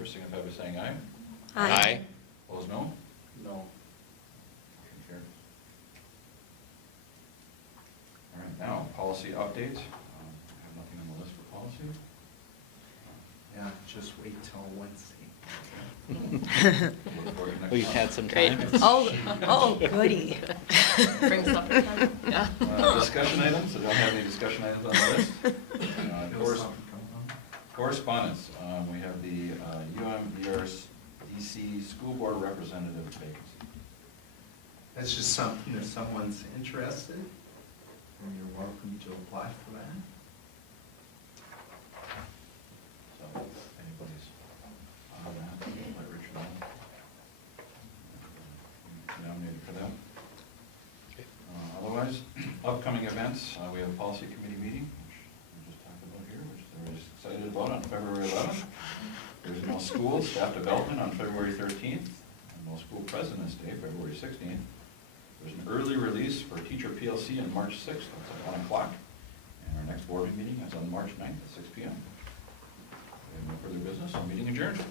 signify by saying aye. Aye. Opposed, no? No. Motion carries. All right, now, policy updates. I have nothing on the list for policy. Yeah, just wait till Wednesday. Look forward to next We've month. had some time. Oh, goody. Bring supper time. Yeah. Discussion items, I don't have any discussion items on the list. Correspondence, we have the UMBRDC School Board Representative vacancy. That's just something, if someone's interested, then you're welcome to apply for that. So, if anybody's on that, let Richard know. Nominated for that. Otherwise, upcoming events, we have a policy committee meeting, which we just talked about here, which everybody's excited about on February 11th. There's no school, staff development on February 13th, and no school President's Day, February 16th. There's an early release for Teacher PLC on March 6th, that's at 1 o'clock. And our next board meeting is on March 9th at 6 p.m. We have no further business, so meeting adjourned.